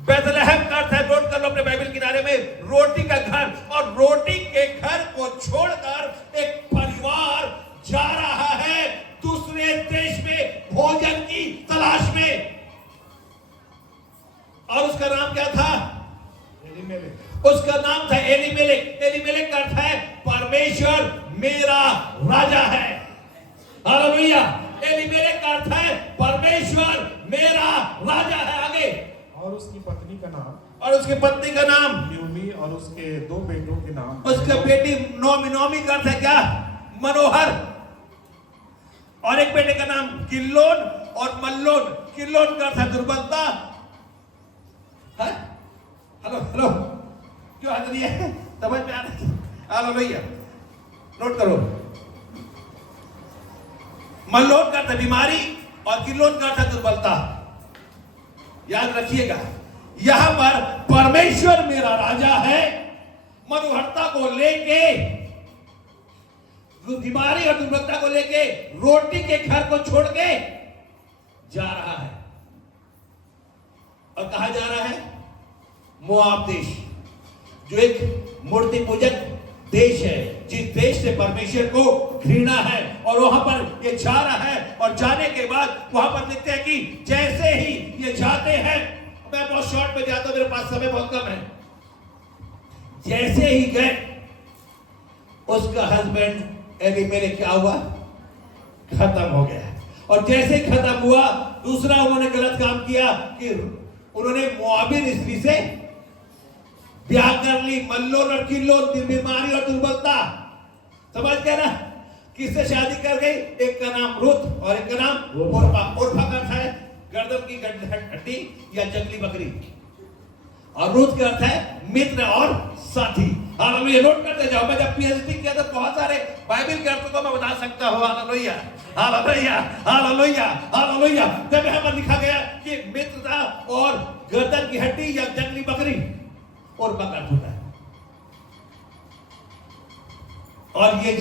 बैतलहम का अर्थ है, नोट कर लो अपने बाइबल किनारे में, रोटी का घर। और रोटी के घर को छोड़कर एक परिवार जा रहा है दूसरे देश में भोजन की तलाश में। और उसका नाम क्या था? उसका नाम था एलीमेलेक। एलीमेलेक का अर्थ है परमेश्वर मेरा राजा है, हालेलुया। एलीमेलेक का अर्थ है परमेश्वर मेरा राजा है। आगे, और उसकी पत्नी का नाम, और उसकी पत्नी का नाम नयोमी, और उसके 2 बेटों के नाम, उसका बेटी नोमी। नोमी का अर्थ है क्या? मनोहर। और एक बेटे का नाम किल्लोन और मल्लोन। किल्लोन का अर्थ है दुर्बलता। हेलो हेलो, क्यों हाथ नहीं है? समझ में आ रहा है? हालेलुया, नोट करो। मल्लोन का अर्थ है बीमारी और किल्लोन का अर्थ है दुर्बलता। याद रखिएगा, यहां पर परमेश्वर मेरा राजा है, मनोहरता को लेके, बीमारी और दुर्बलता को लेके रोटी के घर को छोड़ के जा रहा है। और कहा जा रहा है? मोआब देश, जो एक मूर्ति पूजक देश है, जिस देश से परमेश्वर को घृणा है। और वहां पर ये जा रहा है, और जाने के बाद वहां पर लिखते हैं कि जैसे ही ये जाते हैं, मैं बहुत शॉर्ट में जाता हूं, मेरे पास समय बहुत कम है। जैसे ही गए, उसका हस्बैंड एलीमेलेक क्या हुआ? खत्म हो गया। और जैसे ही खत्म हुआ, दूसरा उन्होंने गलत काम किया कि उन्होंने मोआबी स्त्री से ब्याह कर ली। मल्लोन और किल्लोन, बीमारी और दुर्बलता, समझ गया ना? किससे शादी कर गई? एक का नाम रुत और एक का नाम ओर्फा। ओर्फा का अर्थ है गर्दन की हड्डी या जंगली बकरी, और रुत का अर्थ है मित्र और साथी। हालेलुया, नोट करते जाओ। मैं जब पीएचडी किया था, बहुत सारे बाइबल के अर्थों को मैं बता सकता हूं। Hallelujah hallelujah hallelujah hallelujah. जब यहां पर लिखा गया कि मित्रता और गर्दन की हड्डी या जंगली बकरी, और बकरा होता है। और ये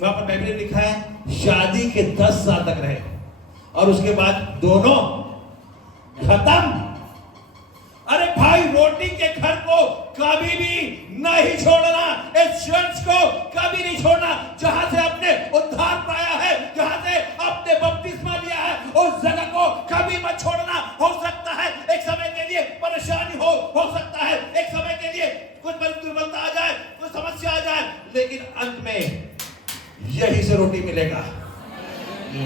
वहां पर बाइबल में लिखा है शादी के 10 साल तक रहे, और उसके बाद दोनों खत्म। अरे भाई, रोटी के घर को कभी भी नहीं छोड़ना, इस चर्च को कभी नहीं छोड़ना, जहां से आपने उद्धार पाया है, जहां से आपने बपतिस्मा लिया है, उस जगह को कभी मत छोड़ना। हो सकता है एक समय के लिए परेशानी हो सकता है एक समय के लिए कुछ दुर्बलता आ जाए, कुछ समस्या आ जाए, लेकिन अंत में यही से रोटी मिलेगा।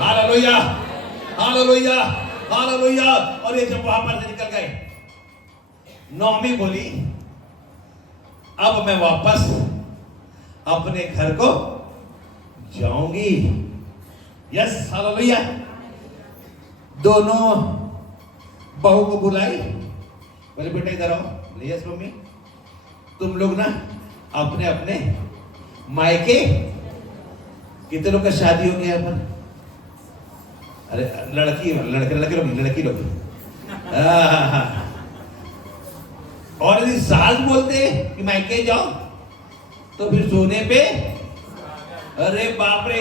Hallelujah hallelujah hallelujah. और ये जब वहां पर से निकल गए, नोमी बोली, अब मैं वापस अपने घर को जाऊंगी। Yes, hallelujah. दोनों बहू को बुलाई, बोले बेटा इधर आओ। बोले यस मम्मी। तुम लोग ना अपने अपने मायके, कितने लोग का शादी हो गया पर? अरे लड़की लोग और यदि सास बोलते कि मायके जाओ, तो फिर सोने पे, अरे बाप रे,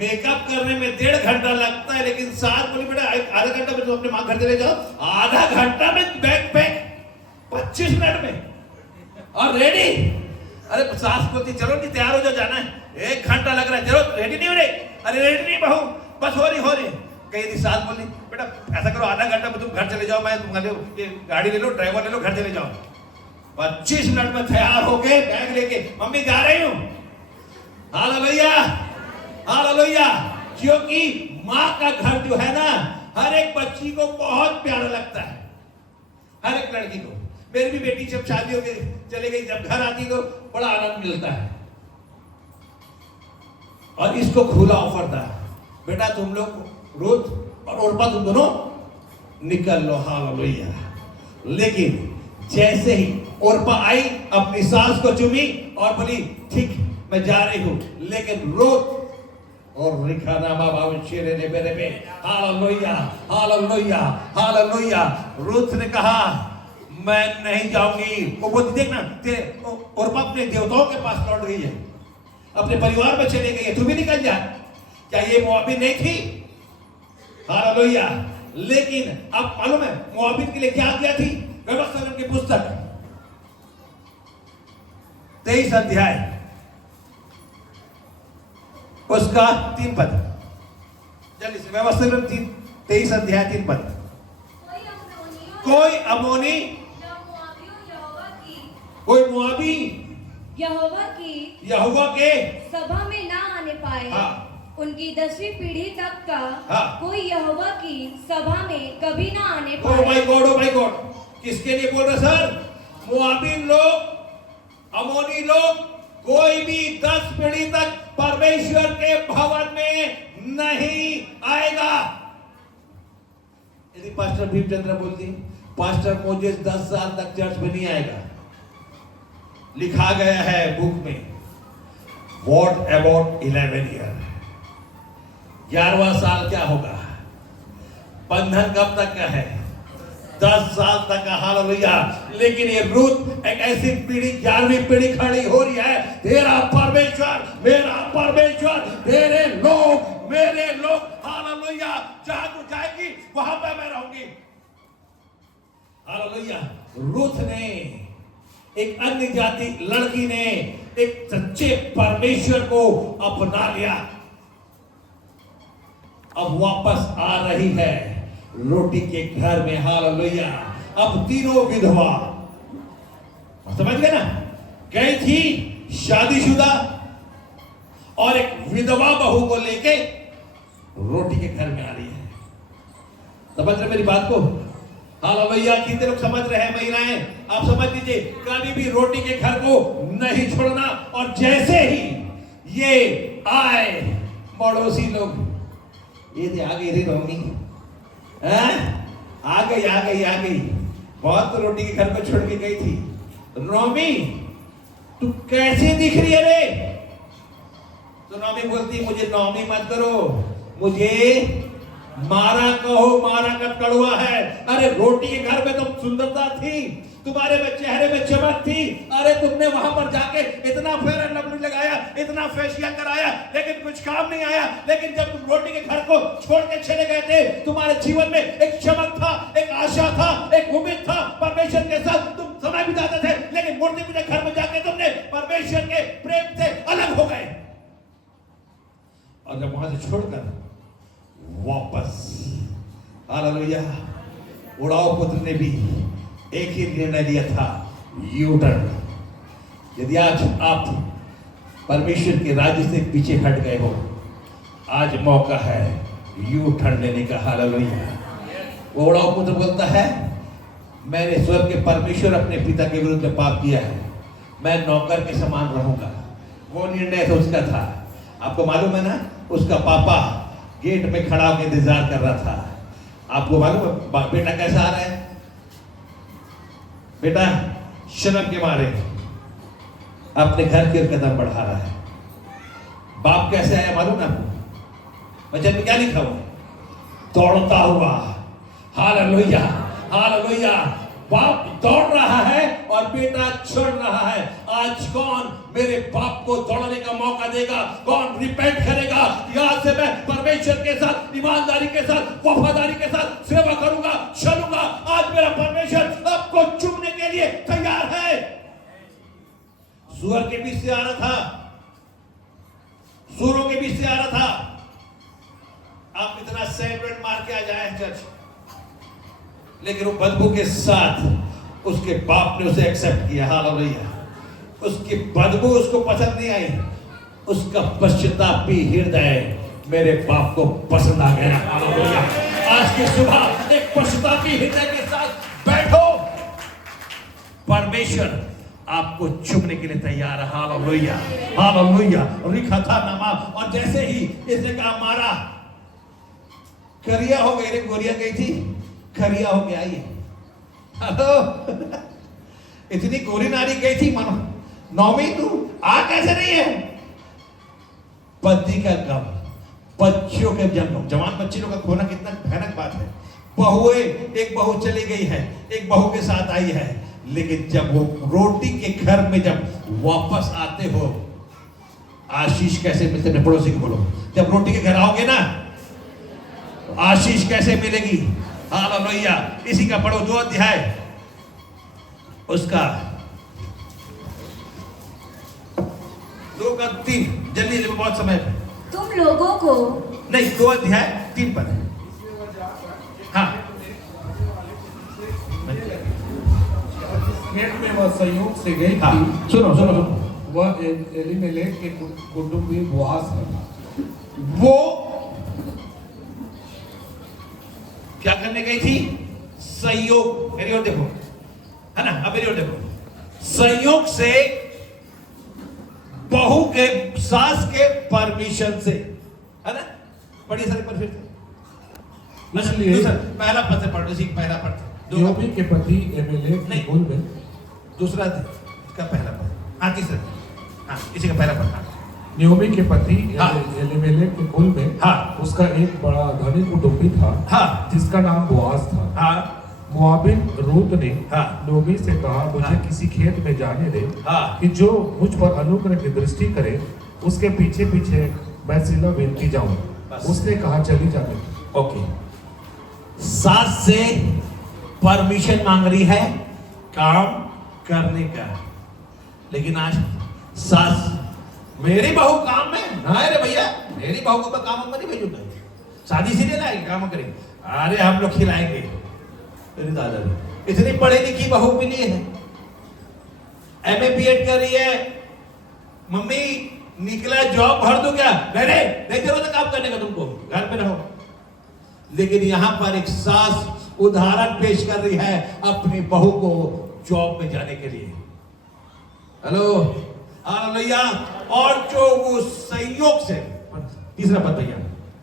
मेकअप करने में 1.5 घंटा लगता है, लेकिन सास बोली बेटा आधा घंटा में तुम अपने माँ घर चले जाओ। आधा घंटा में बैग पैक, 25 मिनट में और रेडी। अरे सास बोलती चलो नहीं तैयार हो जाओ, जाना है। 1 घंटा लग रहा है, चलो रेडी नहीं हो रही? अरे रेडी नहीं बहू, बस हो रही। कहीं थी सास बोली बेटा ऐसा करो, आधा घंटा में तुम घर चले जाओ, मैं तुम्हारे गाड़ी ले लो, ड्राइवर ले लो, घर चले जाओ। 25 मिनट में तैयार होके बैग लेके मम्मी जा रही हूं। Hallelujah, hallelujah. क्योंकि माँ का घर जो है ना, हर एक बच्ची को बहुत प्यारा लगता है, हर एक लड़की को। मेरी भी बेटी जब शादी हो गई चले गई, जब घर आती तो बड़ा आनंद मिलता है। और इसको खुला ऑफर था, बेटा तुम लोग रुत और ओरपा तुम दोनों निकल लो। हालेलुया। लेकिन जैसे ही ओरपा आई, अपनी सास को चूमी और बोली ठीक मैं जा रही हूं, लेकिन रुत और रिखानामा भविष्य ने मेरे में, हालेलुया, हालेलुया, हालेलुया। रुत ने कहा मैं नहीं जाऊंगी। वो बोलती देखना तेरे ओरपा अपने देवताओं के पास लौट गई है, अपने परिवार में चली गई है, तू भी निकल जा। क्या ये मोआबिन नहीं थी? हालेलुया। लेकिन अब मालूम है मोआबिन के लिए क्या किया थी? व्यवस्था की पुस्तक 23 अध्याय उसका 3 पद, जल्दी से। व्यवस्था 23 अध्याय 3 पद। कोई अमोनी, कोई मोआबी यहोवा के सभा में ना आने पाए। हाँ। उनकी 10वीं पीढ़ी तक का हाँ। कोई यहोवा की सभा में कभी ना आने ओ पाए। My God, O my God. किसके लिए बोल रहे सर? मोआबिन लोग, अमोनी लोग, कोई भी 10 पीढ़ी तक परमेश्वर के भवन में नहीं आएगा। यदि पास्टर भीमचंद्र बोलती पास्टर मोजेस 10 साल तक चर्च में नहीं आएगा, लिखा गया है बुक में, व्हाट अबाउट 11 ईयर, 11वां साल क्या होगा? बंधन कब तक का है? 10 साल तक का। हालेलुया। लेकिन ये रुत एक ऐसी पीढ़ी, 11वीं पीढ़ी खड़ी हो रही है, तेरा परमेश्वर, मेरा परमेश्वर, तेरे लोग, मेरे लोग। हालेलुया। जहां तू जाएगी वहां पे मैं रहूंगी। हालेलुया। रुत ने, एक अन्य जाति लड़की ने एक सच्चे परमेश्वर को अपना लिया। अब वापस आ रही है रोटी के घर में। हालेलुया। अब तीनों विधवा, समझ गए ना, गई थी शादीशुदा और एक विधवा बहू को लेके रोटी के घर में आ रही है। समझ रहे मेरी बात को? हालेलुया। कितने लोग समझ रहे हैं? महिलाएं आप समझ लीजिए, कभी भी रोटी के घर को नहीं छोड़ना। और जैसे ही ये आए पड़ोसी लोग, ये थे, आ गई रे रोमी, आ गई। बहुत तो रोटी के घर को छोड़ के गई थी। रोमी तू कैसी दिख रही है रे? तो रोमी बोलती मुझे नौमी मत करो, मुझे मारा कहो, मारा का कड़वा है। अरे रोटी के घर में तुम सुंदरता थी, तुम्हारे में चेहरे में चमक थी। अरे तुमने वहां पर जाके इतना फेयर एंड लवली लगाया, इतना फेशियल कराया, लेकिन कुछ काम नहीं आया। लेकिन जब तुम रोटी के घर को छोड़ के चले गए थे, तुम्हारे जीवन में एक चमक था, एक आशा था, एक उम्मीद था, परमेश्वर के साथ तुम समय बिताते थे। लेकिन मूर्ति पूजा घर में जाके तुमने परमेश्वर के प्रेम से अलग हो गए। और जब वहां से छोड़कर वापस, हालेलुया, उड़ाओ पुत्र ने भी एक ही निर्णय लिया था, यू टर्न। यदि आज आप परमेश्वर के राज्य से पीछे हट गए हो, आज मौका है यू टर्न लेने का। हालेलुया। वो उड़ाओ पुत्र बोलता है, मैंने स्वर्ग के परमेश्वर अपने पिता के विरुद्ध में पाप किया है, मैं नौकर के समान रहूंगा। वो निर्णय तो उसका था। आपको मालूम है ना, उसका पापा गेट में खड़ा होकर इंतजार कर रहा था। आपको मालूम है बेटा कैसा आ रहा है? बेटा शर्म के मारे अपने घर के कदम बढ़ा रहा है। बाप कैसे आया मालूम ना आपको? वचन में क्या लिखा हुआ? दौड़ता हुआ। Hallelujah, hallelujah. बाप दौड़ रहा है और बेटा चढ़ रहा है। आज कौन मेरे बाप को दौड़ने का मौका देगा? कौन रिपेंट करेगा? यहां से मैं परमेश्वर के साथ ईमानदारी के साथ वफादारी के साथ सेवा करूंगा, चलूंगा। आज मेरा परमेश्वर आपको चुनने के लिए तैयार है। सुअर के बीच से आ रहा था, सूरों के बीच से आ रहा था। आप इतना सेलिब्रेट मार के आ जाए चर्च, लेकिन वो बदबू के साथ उसके बाप ने उसे एक्सेप्ट किया, हालेलुया। उसकी बदबू उसको पसंद नहीं आई, उसका पश्चातापी हृदय मेरे बाप को पसंद आ गया, हालेलुया। आज की सुबह एक पश्चातापी हृदय के साथ बैठो, परमेश्वर आपको चुमने के लिए तैयार है, हालेलुया हालेलुया। लिखा था नामा, और जैसे ही इसने कहा मारा, करिया हो गई रे, गोरिया गई थी, करिया हो गया ये। हेलो, इतनी गोरी नारी गई थी, मानो नौमी तू आ कैसे नहीं है? पति का गम, बच्चों के जन्म, जवान बच्चे लोग का खोना कितना भयानक बात है। बहुएं, एक बहू चली गई है, एक बहू के साथ आई है, लेकिन जब वो रोटी के घर में जब वापस आते हो, आशीष कैसे मिलते? अपने पड़ोसी को बोलो, जब रोटी के घर आओगे ना, आशीष कैसे मिलेगी? हालेलुया। इसी का पढ़ो 2 अध्याय, उसका 2 का 3, जल्दी जल्दी, बहुत समय है। तुम लोगों को नहीं, 2 अध्याय 3 पद। हाँ, खेत में वह संयोग से गई हाँ, थी। सुनो सुनो सुनो, वह एलीमेलेक के कुटुंबी बोआज था। वो क्या करने गई थी? संयोग, मेरी ओर देखो, है ना, अब मेरी ओर देखो। संयोग से, बहू के, सास के परमिशन से, है ना, पढ़िए सर एक बार फिर। इसलिए पहला पद से पढ़, इसी पहला पद, योबी के पति एलीमेलेक के नहीं। कुल में, दूसरा इसका पहला पद, हाँ तीसरा, हाँ इसी का पहला पद, हाँ नियोमी के पति हाँ। एलीमेलेक के कुल में हाँ। उसका एक बड़ा धनी कुटुंबी था, हाँ जिसका नाम बोआज था। हाँ मोआबिन रूत ने हाँ। नोमी से कहा, मुझे हाँ। किसी खेत में जाने दे, हाँ। कि जो मुझ पर अनुग्रह की दृष्टि करे, उसके पीछे पीछे मैं सिला बीनती जाऊं। बस। उसने कहा, चली जाने। ओके, सास से परमिशन मांग रही है काम करने का, लेकिन आज सास, मेरी बहू काम में ना है रे भैया, मेरी बहू को मैं काम में नहीं भेजूंगा, शादी से नहीं लाएंगे, काम करेंगे, अरे हम लोग खिलाएंगे। मेरे दादाजी इतनी पढ़ी लिखी बहू मिली है, MA BEd कर रही है, मम्मी निकला जॉब भर दो क्या? नहीं जरूरत काम करने का, तुमको घर में रहो। लेकिन यहां पर एक सास उदाहरण पेश कर रही है अपनी बहू को जॉब में जाने के लिए। Hello hallelujah. और जो वो संयोग से, तीसरा पद भैया,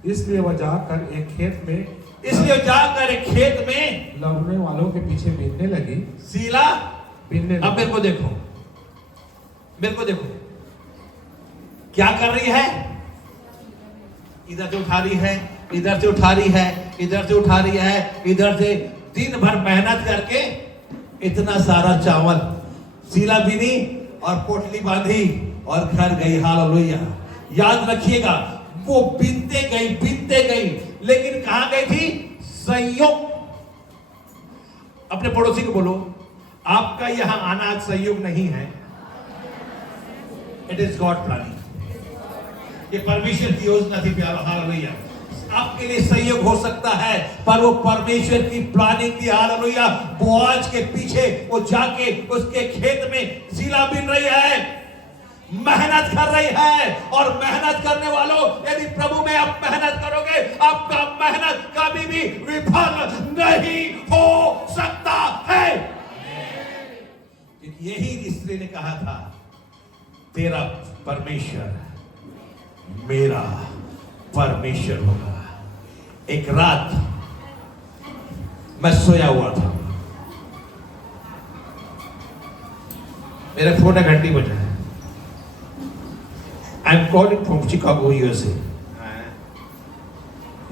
इसलिए वह जाकर एक खेत में, इसलिए जाकर एक खेत में लड़ने वालों के पीछे बीनने लगी। सीला बीनने अब मेरे को देखो, मेरे को देखो क्या कर रही है? इधर से उठा रही है, इधर से उठा रही है, इधर से उठा रही है, इधर से दिन भर मेहनत करके इतना सारा चावल सीला बीनी और पोटली बांधी और घर गई। हालेलुया। याद रखिएगा, वो बीनते गई, लेकिन कहां गई थी? संयोग। अपने पड़ोसी को बोलो, आपका यहां आना आज संयोग नहीं है, इट इज गॉड प्लानिंग। ये परमेश्वर की योजना थी प्यारा। हालेलुया। आपके लिए संयोग हो सकता है, पर वो परमेश्वर की प्लानिंग थी। हालेलुया। बोआज के पीछे वो जाके उसके खेत में सीला बीन रही है, मेहनत कर रही है। और मेहनत करने वालों, यदि प्रभु में आप मेहनत करोगे, आपका मेहनत कभी भी विफल नहीं हो सकता है। यही स्त्री ने कहा था, तेरा परमेश्वर मेरा परमेश्वर होगा। एक रात मैं सोया हुआ था, मेरा फोन घंटी बजा है। I am calling from Chicago USA।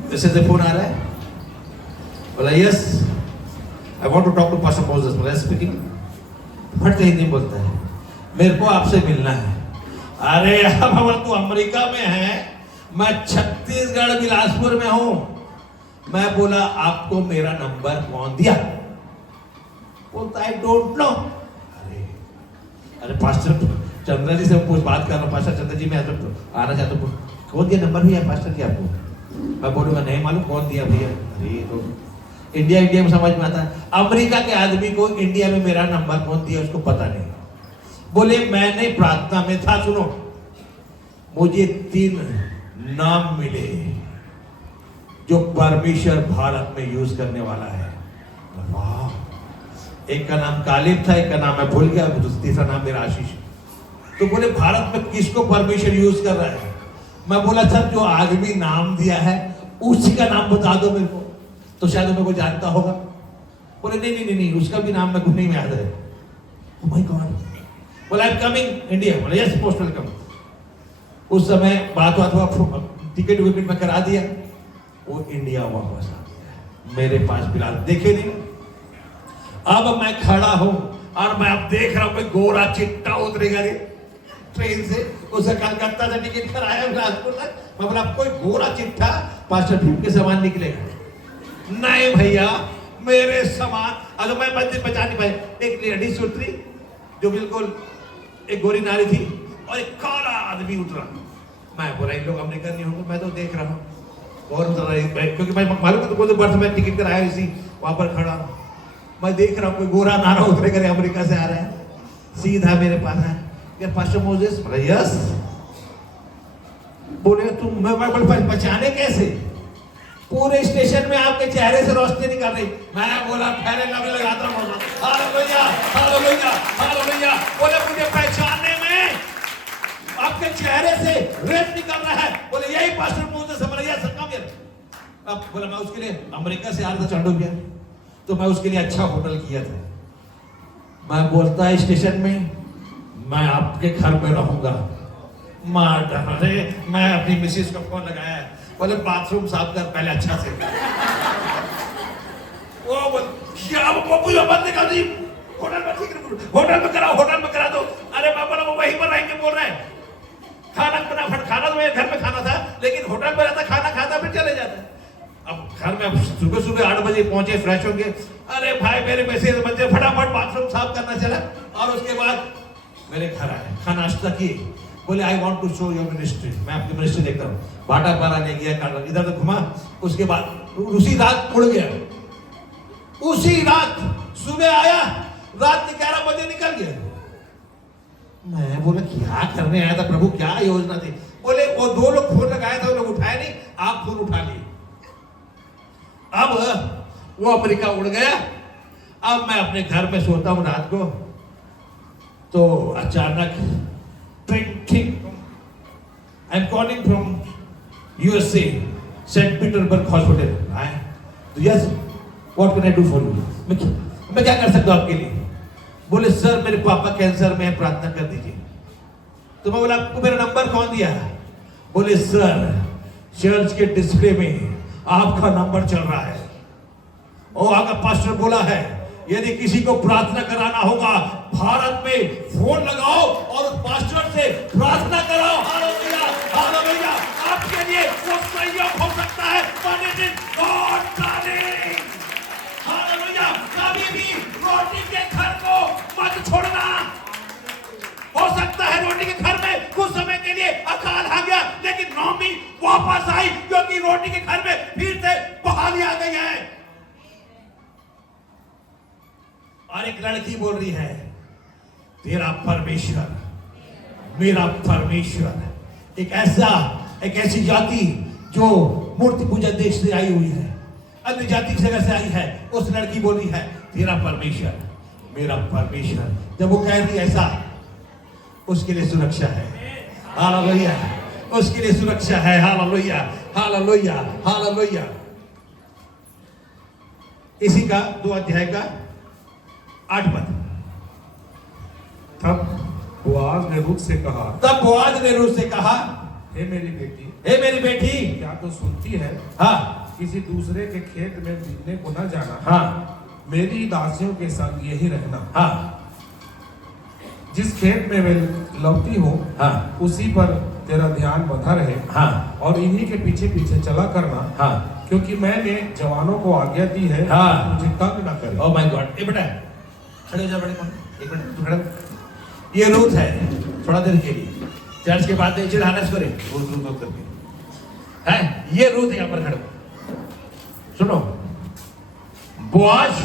USA से फोन आ रहा है, बोला yes I want to talk to pastor Moses. बोला स्पीकिंग। फट से हिंदी बोलता है, मेरे को आपसे मिलना है। अरे अब तू अमेरिका में है, मैं छत्तीसगढ़ बिलासपुर में हूं। मैं बोला आपको मेरा नंबर कौन दिया? बोलता आई डोंट नो। अरे पास्टर चंद्र जी से पूछ बात कर रहा हूं, पास्टर चंद्र जी मैं आना चाहता हूं, कौन दिया नंबर? भी है पास्टर की आपको? मैं बोलूंगा नहीं मालूम कौन दिया भैया। अरे तो इंडिया में समझ में आता है। अमेरिका के आदमी को इंडिया में मेरा नंबर कौन दिया उसको पता नहीं। बोले मैंने प्रार्थना में था, सुनो, मुझे 3 नाम मिले जो परमेश्वर भारत में यूज करने वाला है। वाह, एक का नाम कालिब था, एक का नाम मैं भूल गया, तीसरा नाम मेरा आशीष। तो बोले भारत में किसको परमेश्वर यूज कर रहा है? मैं बोला सर जो आदमी नाम दिया है उसी का नाम बता दो मेरे को, तो शायद मेरे को जानता होगा। बोले नहीं, उसका भी नाम मेरे को नहीं याद है। Oh my God. बोला आई एम कमिंग इंडिया। बोला यस मोस्ट वेलकम। उस समय बात हुआ, टिकट विकेट में करा दिया, वो इंडिया वापस आ गया मेरे पास। फिलहाल देखे नहीं, अब मैं खड़ा हूं और मैं अब देख रहा हूं कोई गोरा चिट्टा उतरेगा रे ट्रेन से। उसे कलकत्ता से टिकट कराया बिलासपुर तक। मैं बोला कोई गोरा चिट्ठा पास्टर भीम के समान निकलेगा? नहीं भैया, मेरे समान। अगर मैं मंदिर बचा नहीं पाए, एक लेडीज उतरी जो बिल्कुल एक गोरी नारी थी और एक काला आदमी उतरा। मैं बोला इन लोग अमेरिकन नहीं होंगे, मैं तो देख रहा हूँ और उतर रहा, क्योंकि मैं मालूम है तो बर्थ में टिकट कराया इसी वहां पर खड़ा। मैं देख रहा हूँ कोई गोरा नारा उतरेगा, अमेरिका से आ रहा है, सीधा मेरे पास है। क्या पास्टर मोजेस? बोला यस। बोले तुम मैं बचाने कैसे? पूरे स्टेशन में आपके चेहरे से रोशनी निकल रही। मैं बोला फेरे लगे लगाता हूँ, हालेलुया हालेलुया हालेलुया। बोले मुझे पहचानने में आपके चेहरे से रेत निकल रहा है। बोले यही पास्टर मोजेस। बोला यस कम हियर। अब बोला मैं उसके लिए अमेरिका से आ रहा था चांडोबिया, तो मैं उसके लिए अच्छा होटल किया था। मैं बोलता है स्टेशन में मैं आपके घर में रहूंगा। मार डाला रे। मैं अपनी मिसेस को फोन लगाया, बोले बाथरूम साफ कर पहले अच्छा से। वो क्या वो बंद कर दी, होटल में करा दो। अरे मैं बोला वो वहीं पर रहेंगे बोल रहे हैं। खाना तो मेरे घर में खाना था, लेकिन होटल में रहता, खाना खाता फिर चले जाता। अब घर में सुबह 8 बजे पहुंचे, फ्रेश होंगे। अरे भाई मेरे मैसेज बच्चे फटाफट बाथरूम साफ करना चला और उसके बाद मेरे घर आए, खाना नाश्ता किए। बोले I want to show your ministry. मैं आपकी मिनिस्ट्री देखता हूँ। बाटा पारा ले गया, इधर तो घुमा। उसके बाद उसी रात उड़ गया, उसी रात सुबह आया, रात के 11 बजे निकल गया। मैं बोला क्या करने आया था प्रभु, क्या योजना थी? बोले वो 2 लोग फोन लगाए थे, वो लोग उठाए नहीं, आप फोन उठा लिए। अब वो अमेरिका उड़ गया। अब मैं अपने घर में सोता हूँ रात को, तो अचानक I am calling from USA, saint Petersburg hospital. आए तो yes what can I do for you? मैं क्या कर सकता हूँ आपके लिए? बोले सर मेरे पापा कैंसर में है, प्रार्थना कर दीजिए। तो मैं बोला आपको मेरा नंबर कौन दिया? बोले सर चर्च के डिस्प्ले में आपका नंबर चल रहा है और आगे पास्टर बोला है यदि किसी को प्रार्थना कराना होगा भारत में फोन लगाओ और उस पास्टर से प्रार्थना कराओ। Hallelujah hallelujah. आपके लिए वो सहयोग हो सकता है, but it is God calling। Hallelujah. कभी भी रोटी के घर को मत छोड़ना। हो सकता है रोटी के घर में कुछ समय के लिए अकाल आ गया, लेकिन नौमी वापस आई, क्योंकि रोटी के घर में फिर से बहाली आ गई है। और एक लड़की बोल रही है तेरा परमेश्वर, मेरा परमेश्वर। एक ऐसी जाति जो मूर्ति पूजा देश से आई हुई है, अन्य जाति की जगह से आई है, उस लड़की बोल रही है तेरा परमेश्वर, मेरा परमेश्वर। जब वो कह रही ऐसा, उसके लिए सुरक्षा है। हालेलुया। उसके लिए सुरक्षा है। Hallelujah hallelujah hallelujah. इसी का 2 अध्याय का 8 पद। तब बोआज ने रूत से कहा, हे मेरी बेटी, क्या तो सुनती है? हाँ। किसी दूसरे के खेत में बीतने को न जाना। हाँ। मेरी दासियों के संग यही रहना। हाँ। जिस खेत में मैं लौटी हूँ, हाँ। उसी पर तेरा ध्यान बंधा रहे। हाँ। और इन्हीं के पीछे पीछे चला करना। हाँ। क्योंकि मैंने जवानों को आज्ञा दी है, हाँ। मुझे तंग न करे। Oh my God. ए बेटा खड़े हो जा, बड़े कौन, एक मिनट तू खड़ा। ये रूथ है, थोड़ा देर के लिए चर्च के बाद नीचे रहना करे रूथ करके है। ये रूथ यहाँ पर खड़े। सुनो, बोआज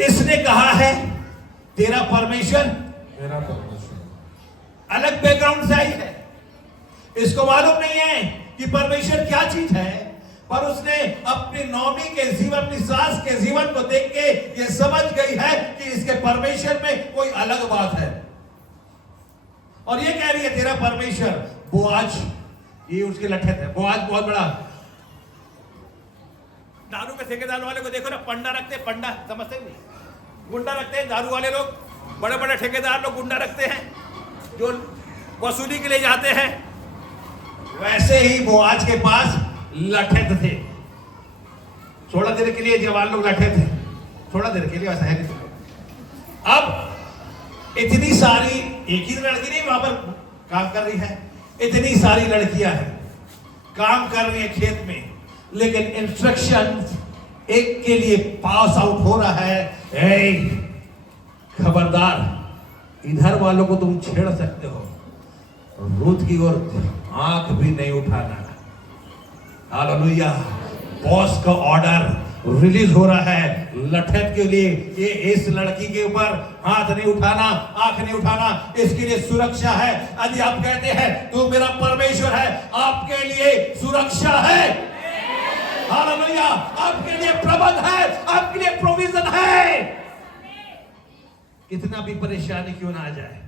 इसने कहा है तेरा परमेश्वर मेरा परमेश्वर। अलग बैकग्राउंड से आई है, इसको मालूम नहीं है कि परमेश्वर क्या चीज है, पर उसने अपनी नौमी के जीवन, अपनी सास के जीवन को देख के ये समझ गई है कि इसके परमेश्वर में कोई अलग बात है, और ये कह रही है तेरा परमेश्वर। बोआज ये उसके लठे थे। बोआज बहुत बड़ा, दारू के ठेकेदार वाले को देखो ना, पंडा रखते हैं, पंडा समझते हैं, गुंडा रखते हैं दारू वाले लोग, बड़े बड़े ठेकेदार लोग गुंडा रखते हैं जो वसूली के लिए जाते हैं। वैसे ही बोआज के पास लठेत थे। थोड़ा देर के लिए जवान लोग लठे थे, थोड़ा देर के लिए, वैसा है नहीं। अब इतनी सारी, एक ही लड़की नहीं वहां पर काम कर रही है, इतनी सारी लड़कियां हैं काम कर रही है खेत में, लेकिन इंस्ट्रक्शन एक के लिए पास आउट हो रहा है, ए खबरदार, इधर वालों को तुम छेड़ सकते हो, रूथ की ओर आंख भी नहीं उठाना। हालेलुया। बॉस का ऑर्डर रिलीज हो रहा है लठेत के लिए, ये इस लड़की के ऊपर हाथ नहीं उठाना, आंख नहीं उठाना, इसके लिए सुरक्षा है। यदि आप कहते हैं तू मेरा परमेश्वर है, आपके लिए सुरक्षा है। हालेलुया। आपके लिए प्रबंध है, आपके लिए प्रोविजन है, कितना भी परेशानी क्यों ना आ जाए।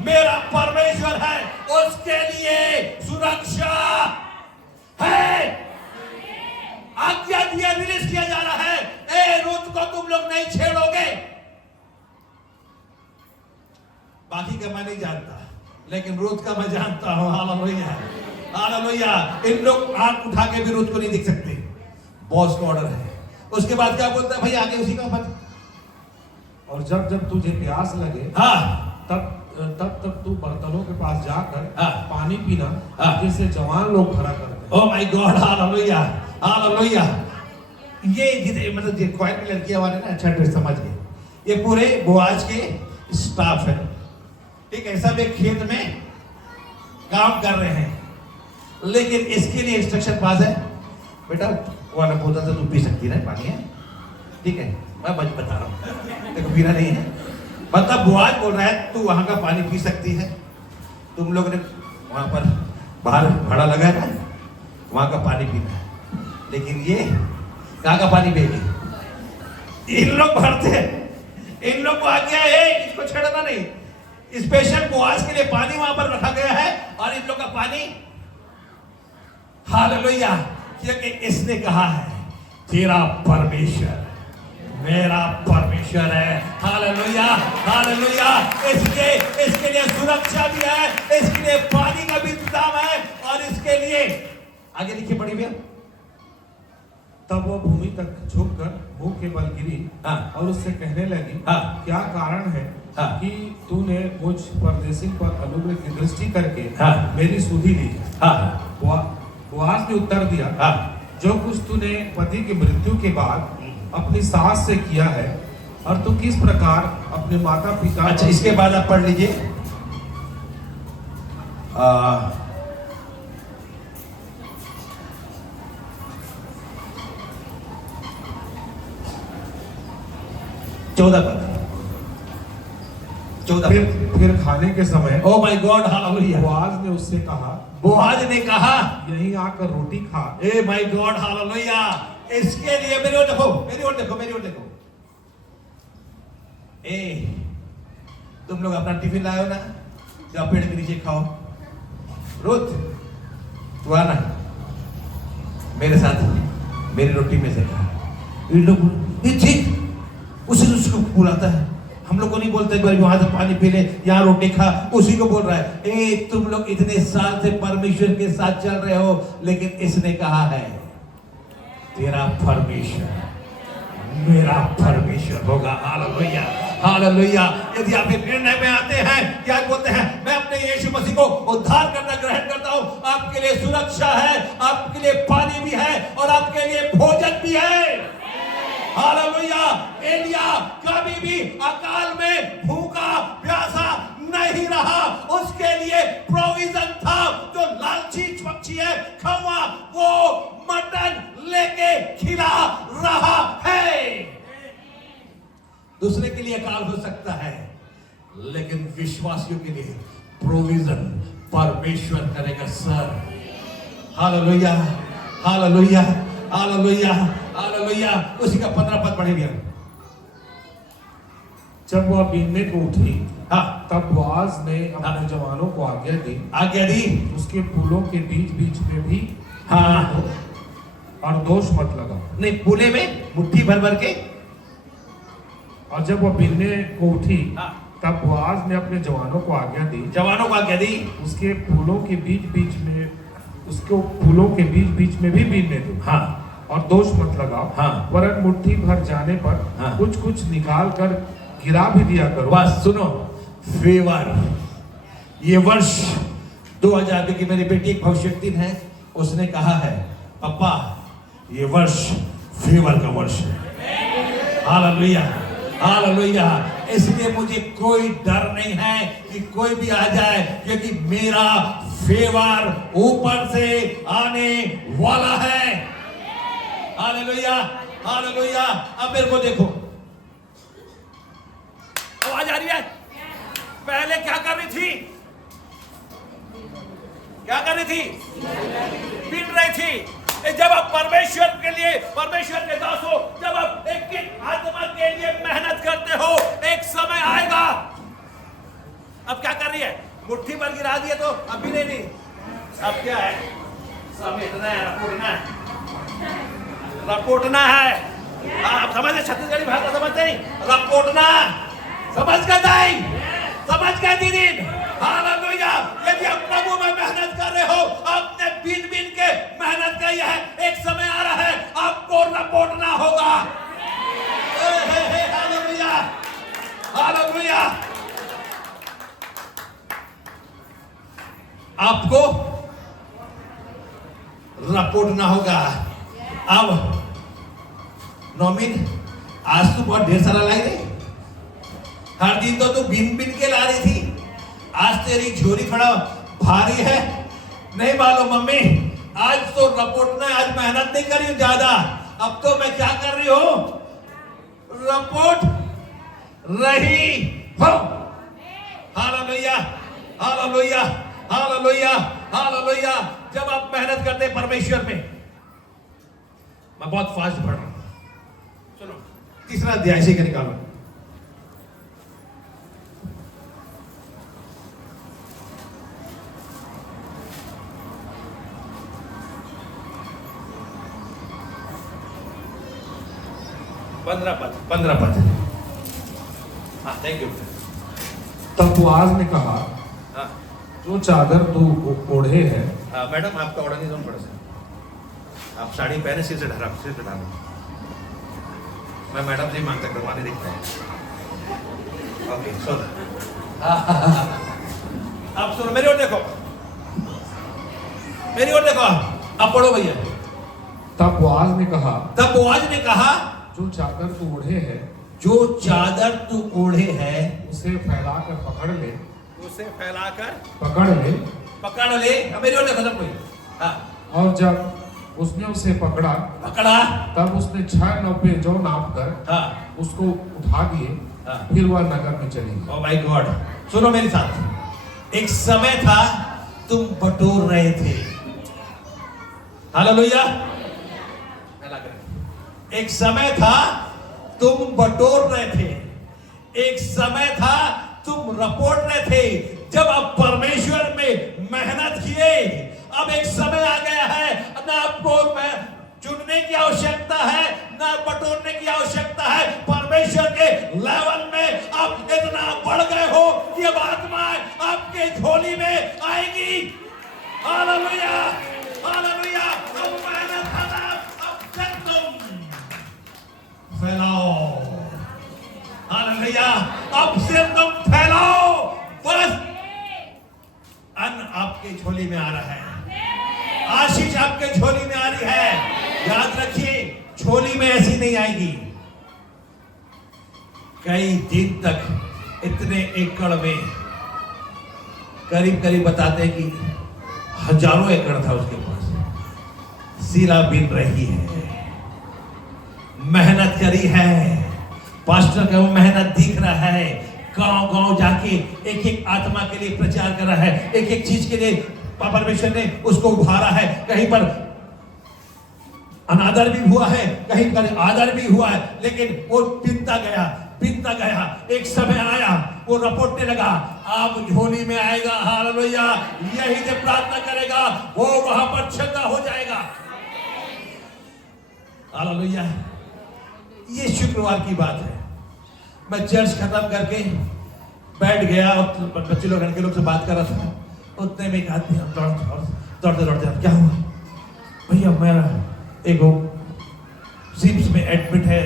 मेरा परमेश्वर है, उसके लिए सुरक्षा है। आज्ञा दिया, रिलीज किया जा रहा है, ए रूथ को तुम लोग नहीं छेड़ोगे। बाकी का मैं नहीं जानता, लेकिन रूथ का मैं जानता हूं। Hallelujah, hallelujah. इन लोग आंख उठा के भी रूथ को नहीं दिख सकते, बॉस का ऑर्डर है। उसके बाद क्या बोलता है भाई, आगे उसी का मत। और जब जब तुझे प्यास लगे, हाँ, तब तू बर्तनों के पास जाकर हाँ, पानी पीना, हाँ, जैसे जवान लोग खड़ा करते हैं। ओ माय गॉड, हालेलुया, हालेलुया। ये जितने मतलब ये क्वाइट में लड़कियां वाले ना, अच्छा ड्रेस समझ गए, ये पूरे बोआज के स्टाफ है, ठीक है। सब एक खेत में काम कर रहे हैं, लेकिन इसके लिए इंस्ट्रक्शन पास है, बेटा वाला बोतल से तू पी सकती है, पानी है, ठीक है, मैं बता रहा हूँ, देखो पीना नहीं है। मतलब बोआज बोल रहा है तू वहां का पानी पी सकती है, तुम लोग ने वहां पर बाहर भाड़ा लगा है ना, वहां का पानी पीना है, लेकिन ये कहाँ का पानी पिएगी। इन लोग भरते हैं, इन लोग को आज्ञा है इसको छेड़ना नहीं। स्पेशल बोआज के लिए पानी वहां पर रखा गया है, और इन लोग का पानी, हालेलुया, क्योंकि इसने कहा है तेरा परमेश्वर मेरा परमेश्वर है। Hallelujah, hallelujah. इसके लिए सुरक्षा भी है, इसके लिए पानी का भी इंतजाम है, और इसके लिए आगे लिखिए, पढ़िए भैया। तब वो भूमि तक झुककर मुंह के बल गिरी, हाँ, और उससे कहने लगी, हाँ, क्या कारण है हाँ, कि तूने मुझ परदेशी पर अनुग्रह की दृष्टि करके हाँ, मेरी सुधि ली। हाँ, बोआज ने उत्तर दिया, हाँ, जो कुछ तूने पति की मृत्यु के बाद अपनी सास से किया है, और तू किस प्रकार अपने माता पिता। अच्छा, इसके बाद आप पढ़ लीजिए, चौदह पद, 14। फिर खाने के समय ओ माय गॉड, हालेलुया, बोआज ने उससे कहा, बोआज ने कहा यहीं आकर रोटी खा। ए माय गॉड, हालेलुया। इसके लिए मेरी ओर देखो, मेरी ओर देखो, मेरी ओर देखो। ए तुम लोग अपना टिफिन लाओ ना, जाओ पेड़ के नीचे खाओ। रुत तू आना मेरे साथ, मेरी रोटी में से खा। इन लोग ये ठीक उसी उसको बुलाता है, हम लोग को नहीं बोलते वहां से पानी पी ले, यहाँ रोटी खा, उसी को बोल रहा है। ए तुम लोग इतने साल से परमेश्वर के साथ चल रहे हो, लेकिन इसने कहा है तेरा परमेश्वर मेरा परमेश्वर होगा। Hallelujah, hallelujah. यदि आप एक निर्णय में आते हैं, क्या बोलते हैं, मैं अपने यीशु मसीह को उद्धार करना ग्रहण करता हूं, आपके लिए सुरक्षा है, आपके लिए पानी भी है, और आपके लिए भोजन भी है। हालेलुया। एलिया कभी भी अकाल में भूखा प्यासा नहीं रहा, उसके लिए प्रोविजन था। जो लालची पक्षी है खवा, वो मटन लेके खिला रहा है। दूसरे के लिए अकाल हो सकता है, लेकिन विश्वासियों के लिए प्रोविजन परमेश्वर करेगा। Sir hallelujah, hallelujah, hallelujah, hallelujah. उसी का 15 पद पढ़े भैया। जब वह बीनने को उठी, हाँ, तब बोआज ने अपने जवानों को आज्ञा दी, उसके फूलों के बीच बीच में भी हाँ, और दोष मत लगाओ। नहीं, पुणे में मुट्ठी भर भर के। और जब वह बीनने को उठी, हाँ, तब बोआज ने अपने जवानों को आज्ञा दी, जवानों को आज्ञा दी, उसके फूलों के बीच बीच में, उसको फूलों के बीच बीच में भी बीनने दो। हाँ, और दोष मत लगाओ। हाँ। वरन मुट्ठी भर जाने पर हाँ। कुछ कुछ निकाल कर गिरा भी दिया करो। बस सुनो, फेवर। ये वर्ष 2000 की मेरी बेटी एक भविष्यवक्ता है, उसने कहा है पापा ये वर्ष फेवर का वर्ष है। Hallelujah, hallelujah. इसलिए मुझे कोई डर नहीं है कि कोई भी आ जाए, क्योंकि मेरा फेवर ऊपर से आने वाला है। Hallelujah, hallelujah. अब मेरे को देखो, आवाज आ रही है? पहले क्या कर रही थी? क्या कर रही थी? पीट रही थी। जब आप परमेश्वर के लिए, परमेश्वर के दास हो, जब आप एक आत्मा के लिए मेहनत करते हो, एक समय आएगा। अब क्या कर रही है? मुट्ठी भर गिरा दिए तो अभी नहीं। अब क्या है? समेटना है, रपोटना है। आप समझे? छत्तीसगढ़ी भाषा समझते नहीं? रपोटना समझ गए दाई, समझ गए दीदी। हालेलुया। यदि आप प्रभु में मेहनत कर रहे हो, आपने बीन बीन के मेहनत की है, एक समय आ रहा है आपको रपोटना होगा। Hallelujah, hallelujah. आपको रपोटना होगा। अब नौमिन, आज तो बहुत ढेर सारा लाई रही। हर दिन तो तू बिन बिन के ला रही थी, आज तेरी झोली थोड़ा भारी है। नहीं मालूम मम्मी, आज तो रपोटना, आज मेहनत नहीं करी ज्यादा। अब तो मैं क्या कर रही हूं? रपोट रही हो। Hallelujah, hallelujah, hallelujah, hallelujah. जब आप मेहनत करते हैं परमेश्वर में, मैं बहुत फास्ट बढ़ रहा हूं। सुनो, तीसरा अध्याय से निकालो। पंद्रह पद। हाँ, थैंक यू। तब बोआज ने कहा, हाँ, जो चादर तू ओढ़े है, मैडम आपका ऑर्डर नहीं पड़ा सर। आप साड़ी पहने, सिर से ढका। मैं मैडम से मांगता करवाने देखता है। ओके, सुन। आप सुनो, मेरी ओर देखो, मेरी ओर देखो। आप पढ़ो भैया। तब बोआज ने कहा, जो चादर तू ओढ़े है, जो चादर तू ओढ़े है, उसे फैलाकर पकड़ ले, उसे फैलाकर पकड़ ले। अब मेरी ओर देखो सब कोई। हाँ, और जब उसने उसे पकड़ा, तब उसने 6 नब्बे जो नाप कर हाँ, उसको उठा दिए। हाँ। फिर वह नगर में चली गई। Oh my God. सुनो मेरे साथ, एक समय था तुम बटोर रहे थे। हालेलुया। एक समय था तुम बटोर रहे थे, एक समय था तुम रपोट रहे थे। जब आप परमेश्वर में मेहनत किए, अब एक समय आ गया है, ना आपको चुनने की आवश्यकता है, ना बटोरने की आवश्यकता है। परमेश्वर के लेवल में आप इतना बढ़ गए हो कि अब आत्माएं आपके झोली में आएगी। Hallelujah, hallelujah. अब मेहनत करना, अब फिर तुम फैलाओ। हालेलुया। अब सिर्फ तुम फैलाओ, बस अन्न आपके झोली में आ रहा है, आशीष आपके झोली में आ रही है। याद रखिए, झोली में ऐसी नहीं आएगी। कई दिन तक इतने एकड़ में करीब करीब बताते हैं कि हजारों एकड़ था उसके पास। सीला बिन रही है, मेहनत करी है, पास्टर का वो मेहनत दिख रहा है, गांव गांव जाके एक एक आत्मा के लिए प्रचार कर रहा है, एक एक चीज के लिए परमेश्वर ने उसको उभारा है। कहीं पर अनादर भी हुआ है, कहीं पर आदर भी हुआ है, लेकिन वो बिनता गया। एक समय आया, वो रपोटने लगा, अब झोली में आएगा। हालेलुया। यही से प्रार्थना करेगा वो वहां पर चंगा हो जाएगा। हालेलुया। ये शुक्रवार की बात है। मैं चर्च खत्म करके बैठ गया और बच्चे लोग लड़के लोग से बात कर रहा था। उतने में एक आदमी दौड़ते क्या हुआ भैया, मेरा एक सिम्स में एडमिट है,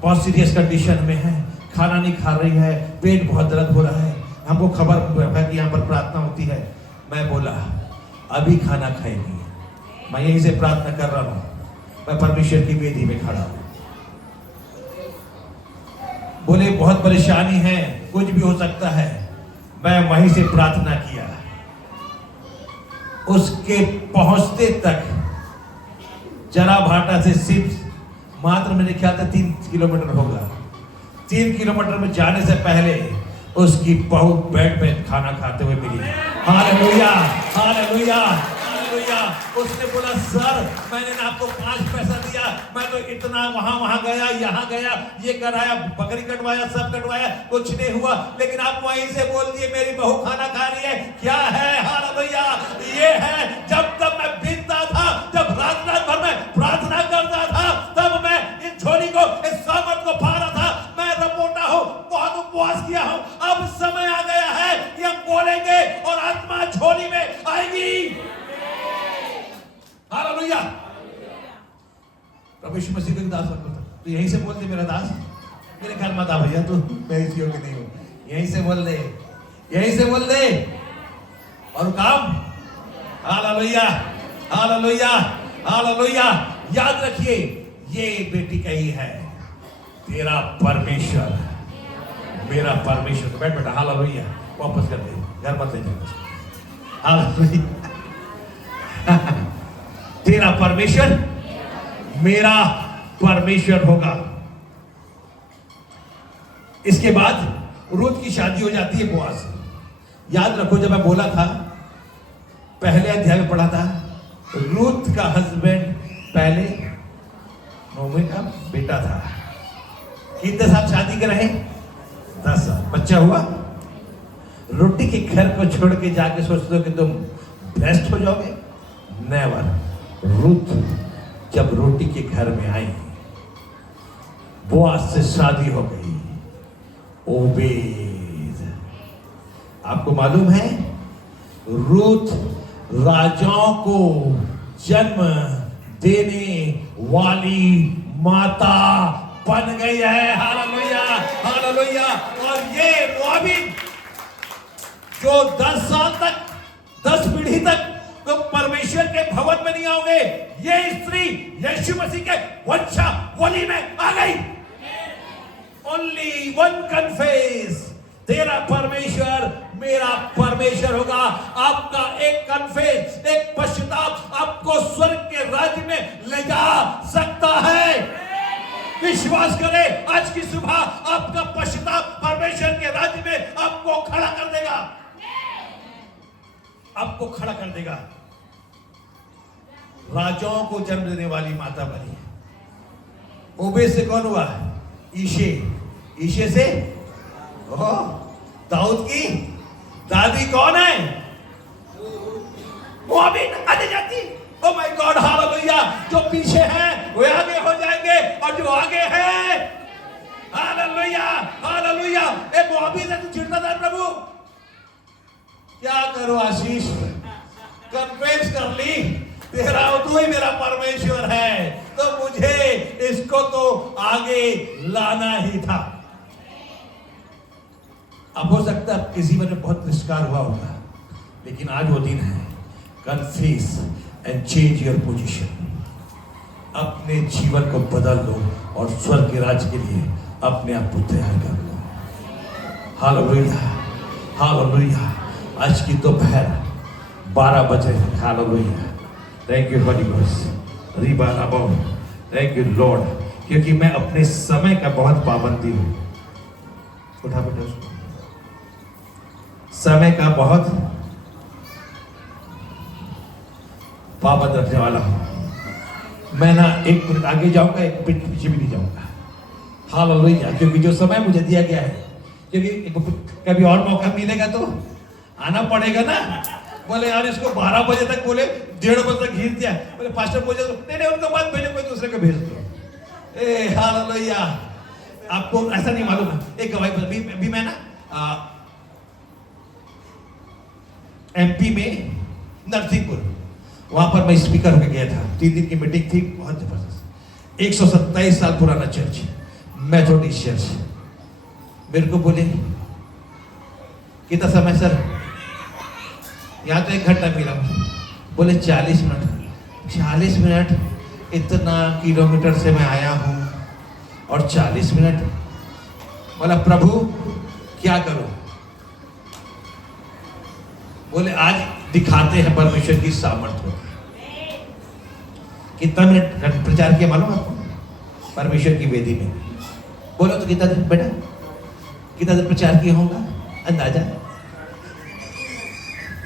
बहुत सीरियस कंडीशन में है, खाना नहीं खा रही है, पेट बहुत दर्द हो रहा है, हमको खबर है कि यहाँ पर प्रार्थना होती है। मैं बोला अभी खाना खाएगी, मैं यहीं से प्रार्थना कर रहा हूँ, मैं परमेश्वर की वेदी में खड़ा हूँ। बोले बहुत परेशानी है, कुछ भी हो सकता है। मैं वहीं से प्रार्थना किया। उसके पहुंचते तक जरा भाटा से सिर्फ मात्र मेरे ख्याल से 3 किलोमीटर होगा। 3 किलोमीटर में जाने से पहले उसकी बहू बेड पे खाना खाते हुए मिली। Hallelujah, hallelujah, hallelujah. उसने बोला सर मैंने ना आपको 5 पैसा दिया, मैं तो इतना वहां गया, यहाँ गया, ये कराया, बकरी कटवाया, सब कटवाया, कुछ नहीं हुआ, लेकिन आप वहीं से बोल दिए मेरी बहू खाना खा रही है। क्या है? हालेलुया। ये है जब तक मैं बिनता था, जब रात भर में प्रार्थना करता था, तब मैं इस झोली को, इस सामर्थ को पा रहा था। मैं रपोटा हूं, बहुत उपवास किया हूं। अब समय आ गया है कि हम बोलेंगे और आत्मा झोली में आएगी। हालेलुया। प्रभु यीशु मसीह के दास तो यहीं से बोल दे मेरा दास, मेरे घर मत आ भैया, तू मैं इस योग्य नहीं हूं, यहीं से बोल दे, यहीं से बोल दे और काम। Hallelujah, hallelujah, hallelujah. याद रखिए ये बेटी कही है तेरा परमेश्वर, मेरा परमेश्वर। बैठ बेटा, हालेलुया। वापस कर दे, घर मत ले जाना। हालेलुया। तेरा परमेश्वर मेरा परमेश्वर होगा। इसके बाद रूत की शादी हो जाती है बोआज से। याद रखो जब मैं बोला था, पहले अध्याय में पढ़ा था, रूत का हस्बैंड पहले नोमी का बेटा था। कितने साल शादी के रहे? 10 साल। बच्चा हुआ? रोटी के घर को छोड़ के जाके सोचते हो कि तुम बेस्ट हो जाओगे? नेवर। रूत जब रोटी के घर में आई, बोआज से शादी हो गई। ओबेद, आपको मालूम है रूत राजाओं को जन्म देने वाली माता बन गई है। Hallelujah, hallelujah. और ये मोआबिन जो 10 साल तक, 10 पीढ़ी तक तो परमेश्वर के भवन में नहीं आओगे, ये स्त्री यीशु मसीह के वंशावली में आ गई। ओनली वन कन्फेस, तेरा परमेश्वर मेरा परमेश्वर होगा। आपका एक कन्फेस, एक पश्चाताप आपको स्वर्ग के राज्य में ले जा सकता है। विश्वास करें, आज की सुबह आपका पश्चाताप परमेश्वर के राज्य में आपको खड़ा कर देगा, आपको खड़ा कर देगा। राजाओं को जन्म देने वाली माता बनी। ओबे से कौन हुआ? ईशे। ईशे से दाऊद की दादी कौन है? मोआबिन अधिजाति। Oh my God, hallelujah. जो पीछे हैं वो आगे हो जाएंगे, और जो आगे हैं, हालेलुया, हालेलुया। एक मोआबिन से तू चिढ़ता था प्रभु, क्या करो आशीष, कन्फेस कर ली, तेरा तू ही मेरा परमेश्वर है, तो मुझे इसको तो आगे लाना ही था। अब हो सकता है किसी में बहुत तिरस्कार हुआ होगा, लेकिन आज वो दिन है। Confess and change your position. अपने जीवन को बदल लो और स्वर्ग के राज्य के लिए अपने आप को तैयार कर लो। Hallelujah, hallelujah. आज की दोपहर 12 बजे। Hallelujah. Thank you holy ghost. रिबा राबो। थैंक यू लॉर्ड, क्योंकि मैं अपने समय का बहुत पाबंदी हूँ। उठा बेटा उसको। समय का बहुत पाबंद रखने वाला हूँ। मैं ना 1 मिनट आगे जाऊंगा, 1 मिनट पीछे भी नहीं जाऊंगा। हालेलुया। क्योंकि जो समय मुझे दिया गया है, क्योंकि कभी और मौका मिलेगा तो आना पड़ेगा ना। बोले यार इसको 12 बजे तक, बोले 1:30 बजे तक घिर दिया। बोले पास्टर बोले नहीं उनको मत भेजो, कोई दूसरे को भेज दो। हालेलुया। आपको ऐसा नहीं मालूम है। एक गवाही भी मैं ना MP में नरसिंहपुर, वहां पर मैं स्पीकर होकर गया था। 3 दिन की मीटिंग थी, बहुत जबरदस्त। 127 साल पुराना चर्च, मेथोडिस्ट चर्च। मेरे को बोले कितना समय सर? यहाँ तो 1 घंटा मिला। बोले 40 मिनट। 40 मिनट? इतना किलोमीटर से मैं आया हूँ और 40 मिनट? बोला प्रभु क्या करूं? बोले आज दिखाते हैं परमेश्वर की सामर्थ्य। कितना मिनट प्रचार किया मालूम आपको? परमेश्वर की वेदी में। बोलो तो कितना दिन बेटा, कितना दिन प्रचार किया होगा अंदाजा?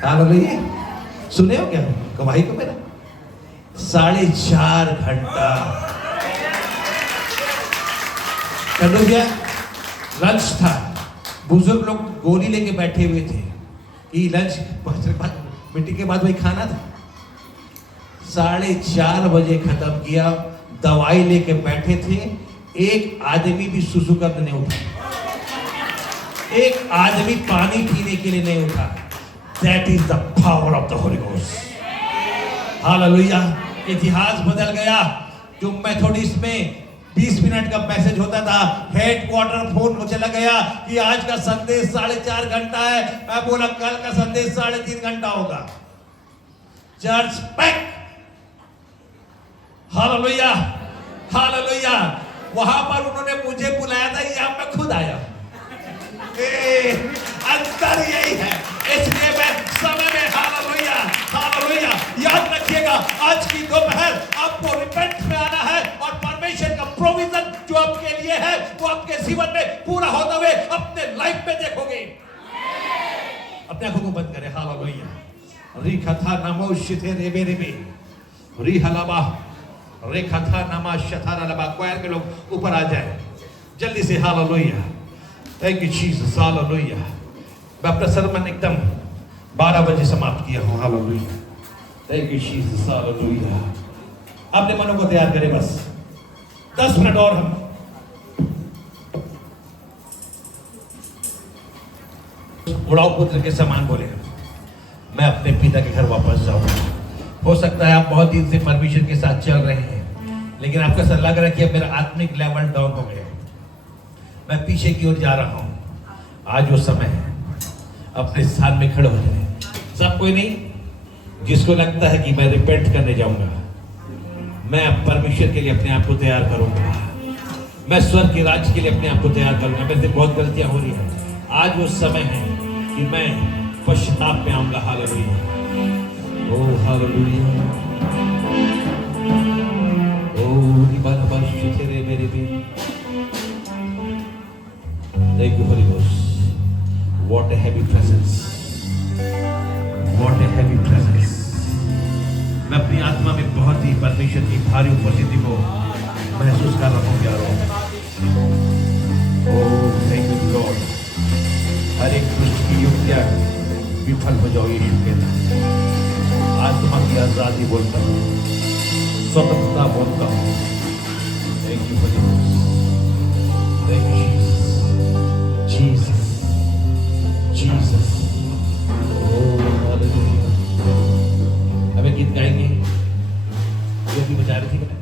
हालेलुया। सुने हो क्या गवाही को मेरा? 4.5 घंटा। कर गया। लंच था, बुजुर्ग लोग गोली लेके बैठे हुए थे कि लंच मीटिंग के बाद वही खाना था। 4:30 बजे खत्म किया। दवाई लेके बैठे थे, एक आदमी भी सुसु कर नहीं उठा। एक आदमी पानी पीने के लिए नहीं उठा। That is the power of the Holy Ghost. Hallelujah. इतिहास बदल गया। जो मेथोडिस्ट में 20 मिनट का मैसेज होता था, हेडक्वार्टर फोन को चला गया कि आज का संदेश 4.5 घंटा है। मैं बोला कल का संदेश 3.5 घंटा होगा। Church pack. Hallelujah, hallelujah. वहां पर उन्होंने मुझे बुलाया था, यहाँ मैं खुद आया। अंतर यही है, इसलिए मैं समय में हालेलुया, हालेलुया। याद रखिएगा, आज की दोपहर आपको रिपेंट में आना है और परमेश्वर का प्रोविजन जो आपके लिए है वो आपके जीवन में पूरा होता हुए अपने लाइफ में देखोगे। अपने आंखों को बंद करें। हालेलुया। रिखथा नमो शिथे रेबे रेबे रिहलाबा रेखथा नमा शथारा लबा। क्वायर के लोग ऊपर आ जाए जल्दी से। Hallelujah. Thank you Jesus. Hallelujah. मैं अपना सरमन एकदम 12 बजे समाप्त किया हूं। Hallelujah. Thank you Jesus. Hallelujah. अपने मनों को तैयार करें, बस 10 मिनट और हम उड़ाऊ पुत्र के समान बोले, मैं अपने पिता के घर वापस जाऊंगा। हो सकता है आप बहुत दिन से परमेश्वर के साथ चल रहे हैं, लेकिन आपको ऐसा लग रहा है कि अब मेरा आत्मिक लेवल डाउन हो गया, मैं पीछे की ओर जा रहा हूं। आज वो समय है, अपने स्थान में खड़े हो जाए। सब कोई नहीं, जिसको लगता है कि मैं रिपेंट करने जाऊंगा, मैं अब परमेश्वर के लिए अपने आप को तैयार करूंगा, मैं स्वर्ग के राज्य के लिए अपने आप को तैयार करूंगा। मेरे से बहुत गलतियां हो रही हैं। आज वो समय है कि मैं पश्चाताप में आऊंगा। हालेलुया। ओ हालेलुया। ओ रिबाना बाशु तेरे मेरे भी। Thank you Holy Ghost. What a heavy presence. What a heavy presence. मैं अपनी आत्मा में बहुत ही परमेश्वर की भारी उपस्थिति को महसूस कर रहा हूँ प्यारों। Oh, thank you Lord. हर एक दुष्ट की युक्तियां विफल हो जाओ यीशु के नाम। आत्मा की आजादी बोलता हूँ, स्वतंत्रता बोलता हूँ। Thank you Holy Ghost. Thank you Jesus. Jesus. Jesus. Oh, hallelujah. अब एक गीत गाएंगे जो भी बजा रही थी बेटा।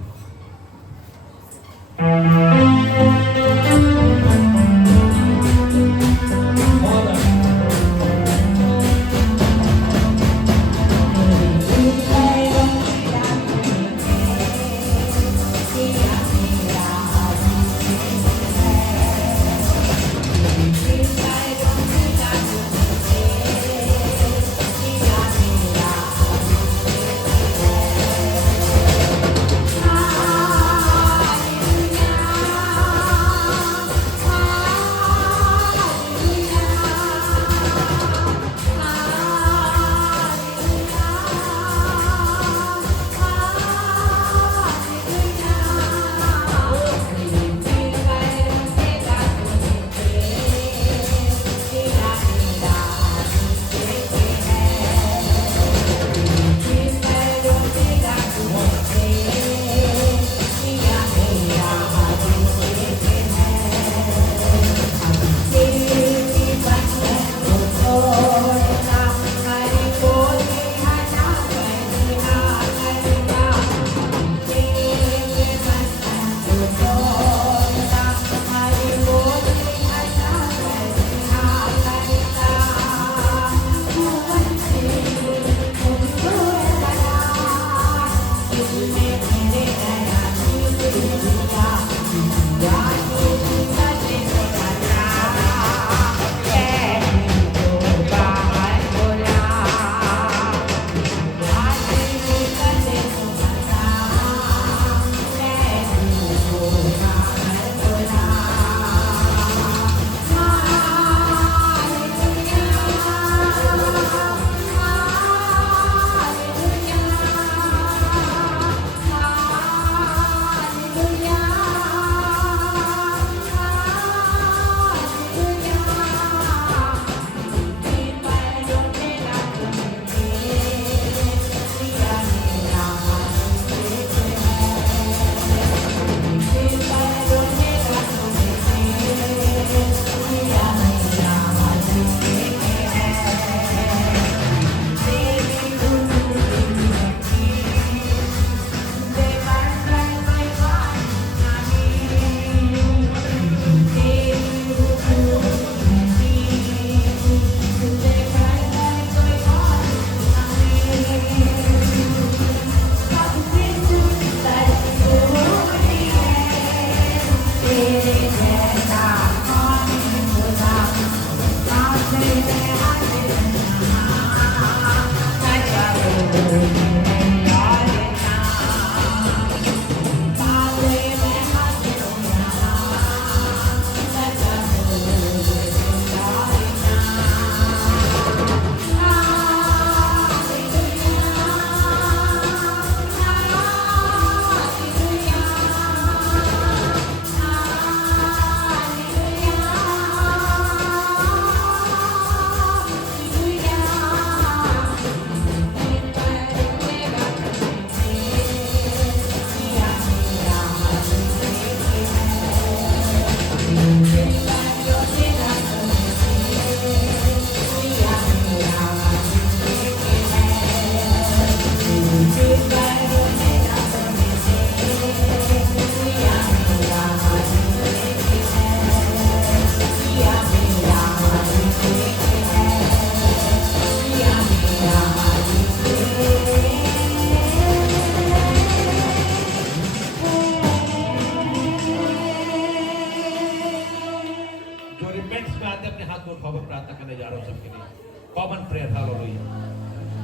प्रार्थना करने जा रहा हूं सबके लिए कॉमन प्रेयर। हालेलुया।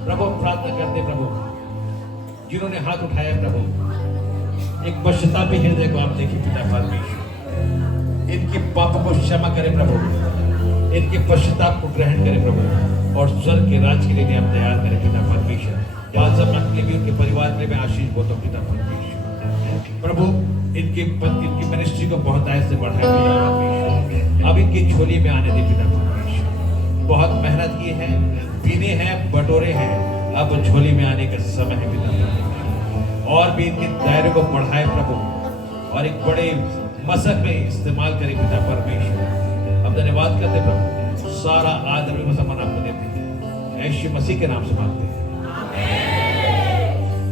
प्रभु प्रार्थना करते प्रभु जिन्होंने हाथ उठाया प्रभु एक पश्चातापी हृदय को आप देखिए पिता परमेश्वर, इनके पापों को क्षमा करें प्रभु, इनके पश्चाताप को ग्रहण करें प्रभु और स्वर्ग के राज के लिए आप तैयार करें पिता परमेश्वर। आज सब के भी उनके परिवार के लिए मैं आशीष बोलता हूं पिता परमेश्वर। प्रभु इनकी मिनिस्ट्री को बहुत आय से बढ़ाए पिता परमेश्वर। अब इनकी झोली में आने दे पिता परमेश्वर। बहुत मेहनत की है, पीने हैं, बटोरे हैं, अब झोली में आने का समय है पिता परमेश्वर। और भी इनके दायरे को बढ़ाए प्रभु और एक बड़े मसक में इस्तेमाल करें पिता परमेश्वर। अब धन्यवाद करते प्रभु, सारा आदर भी समन आपको देते हैं, यीशु मसीह के नाम से मांगते हैं।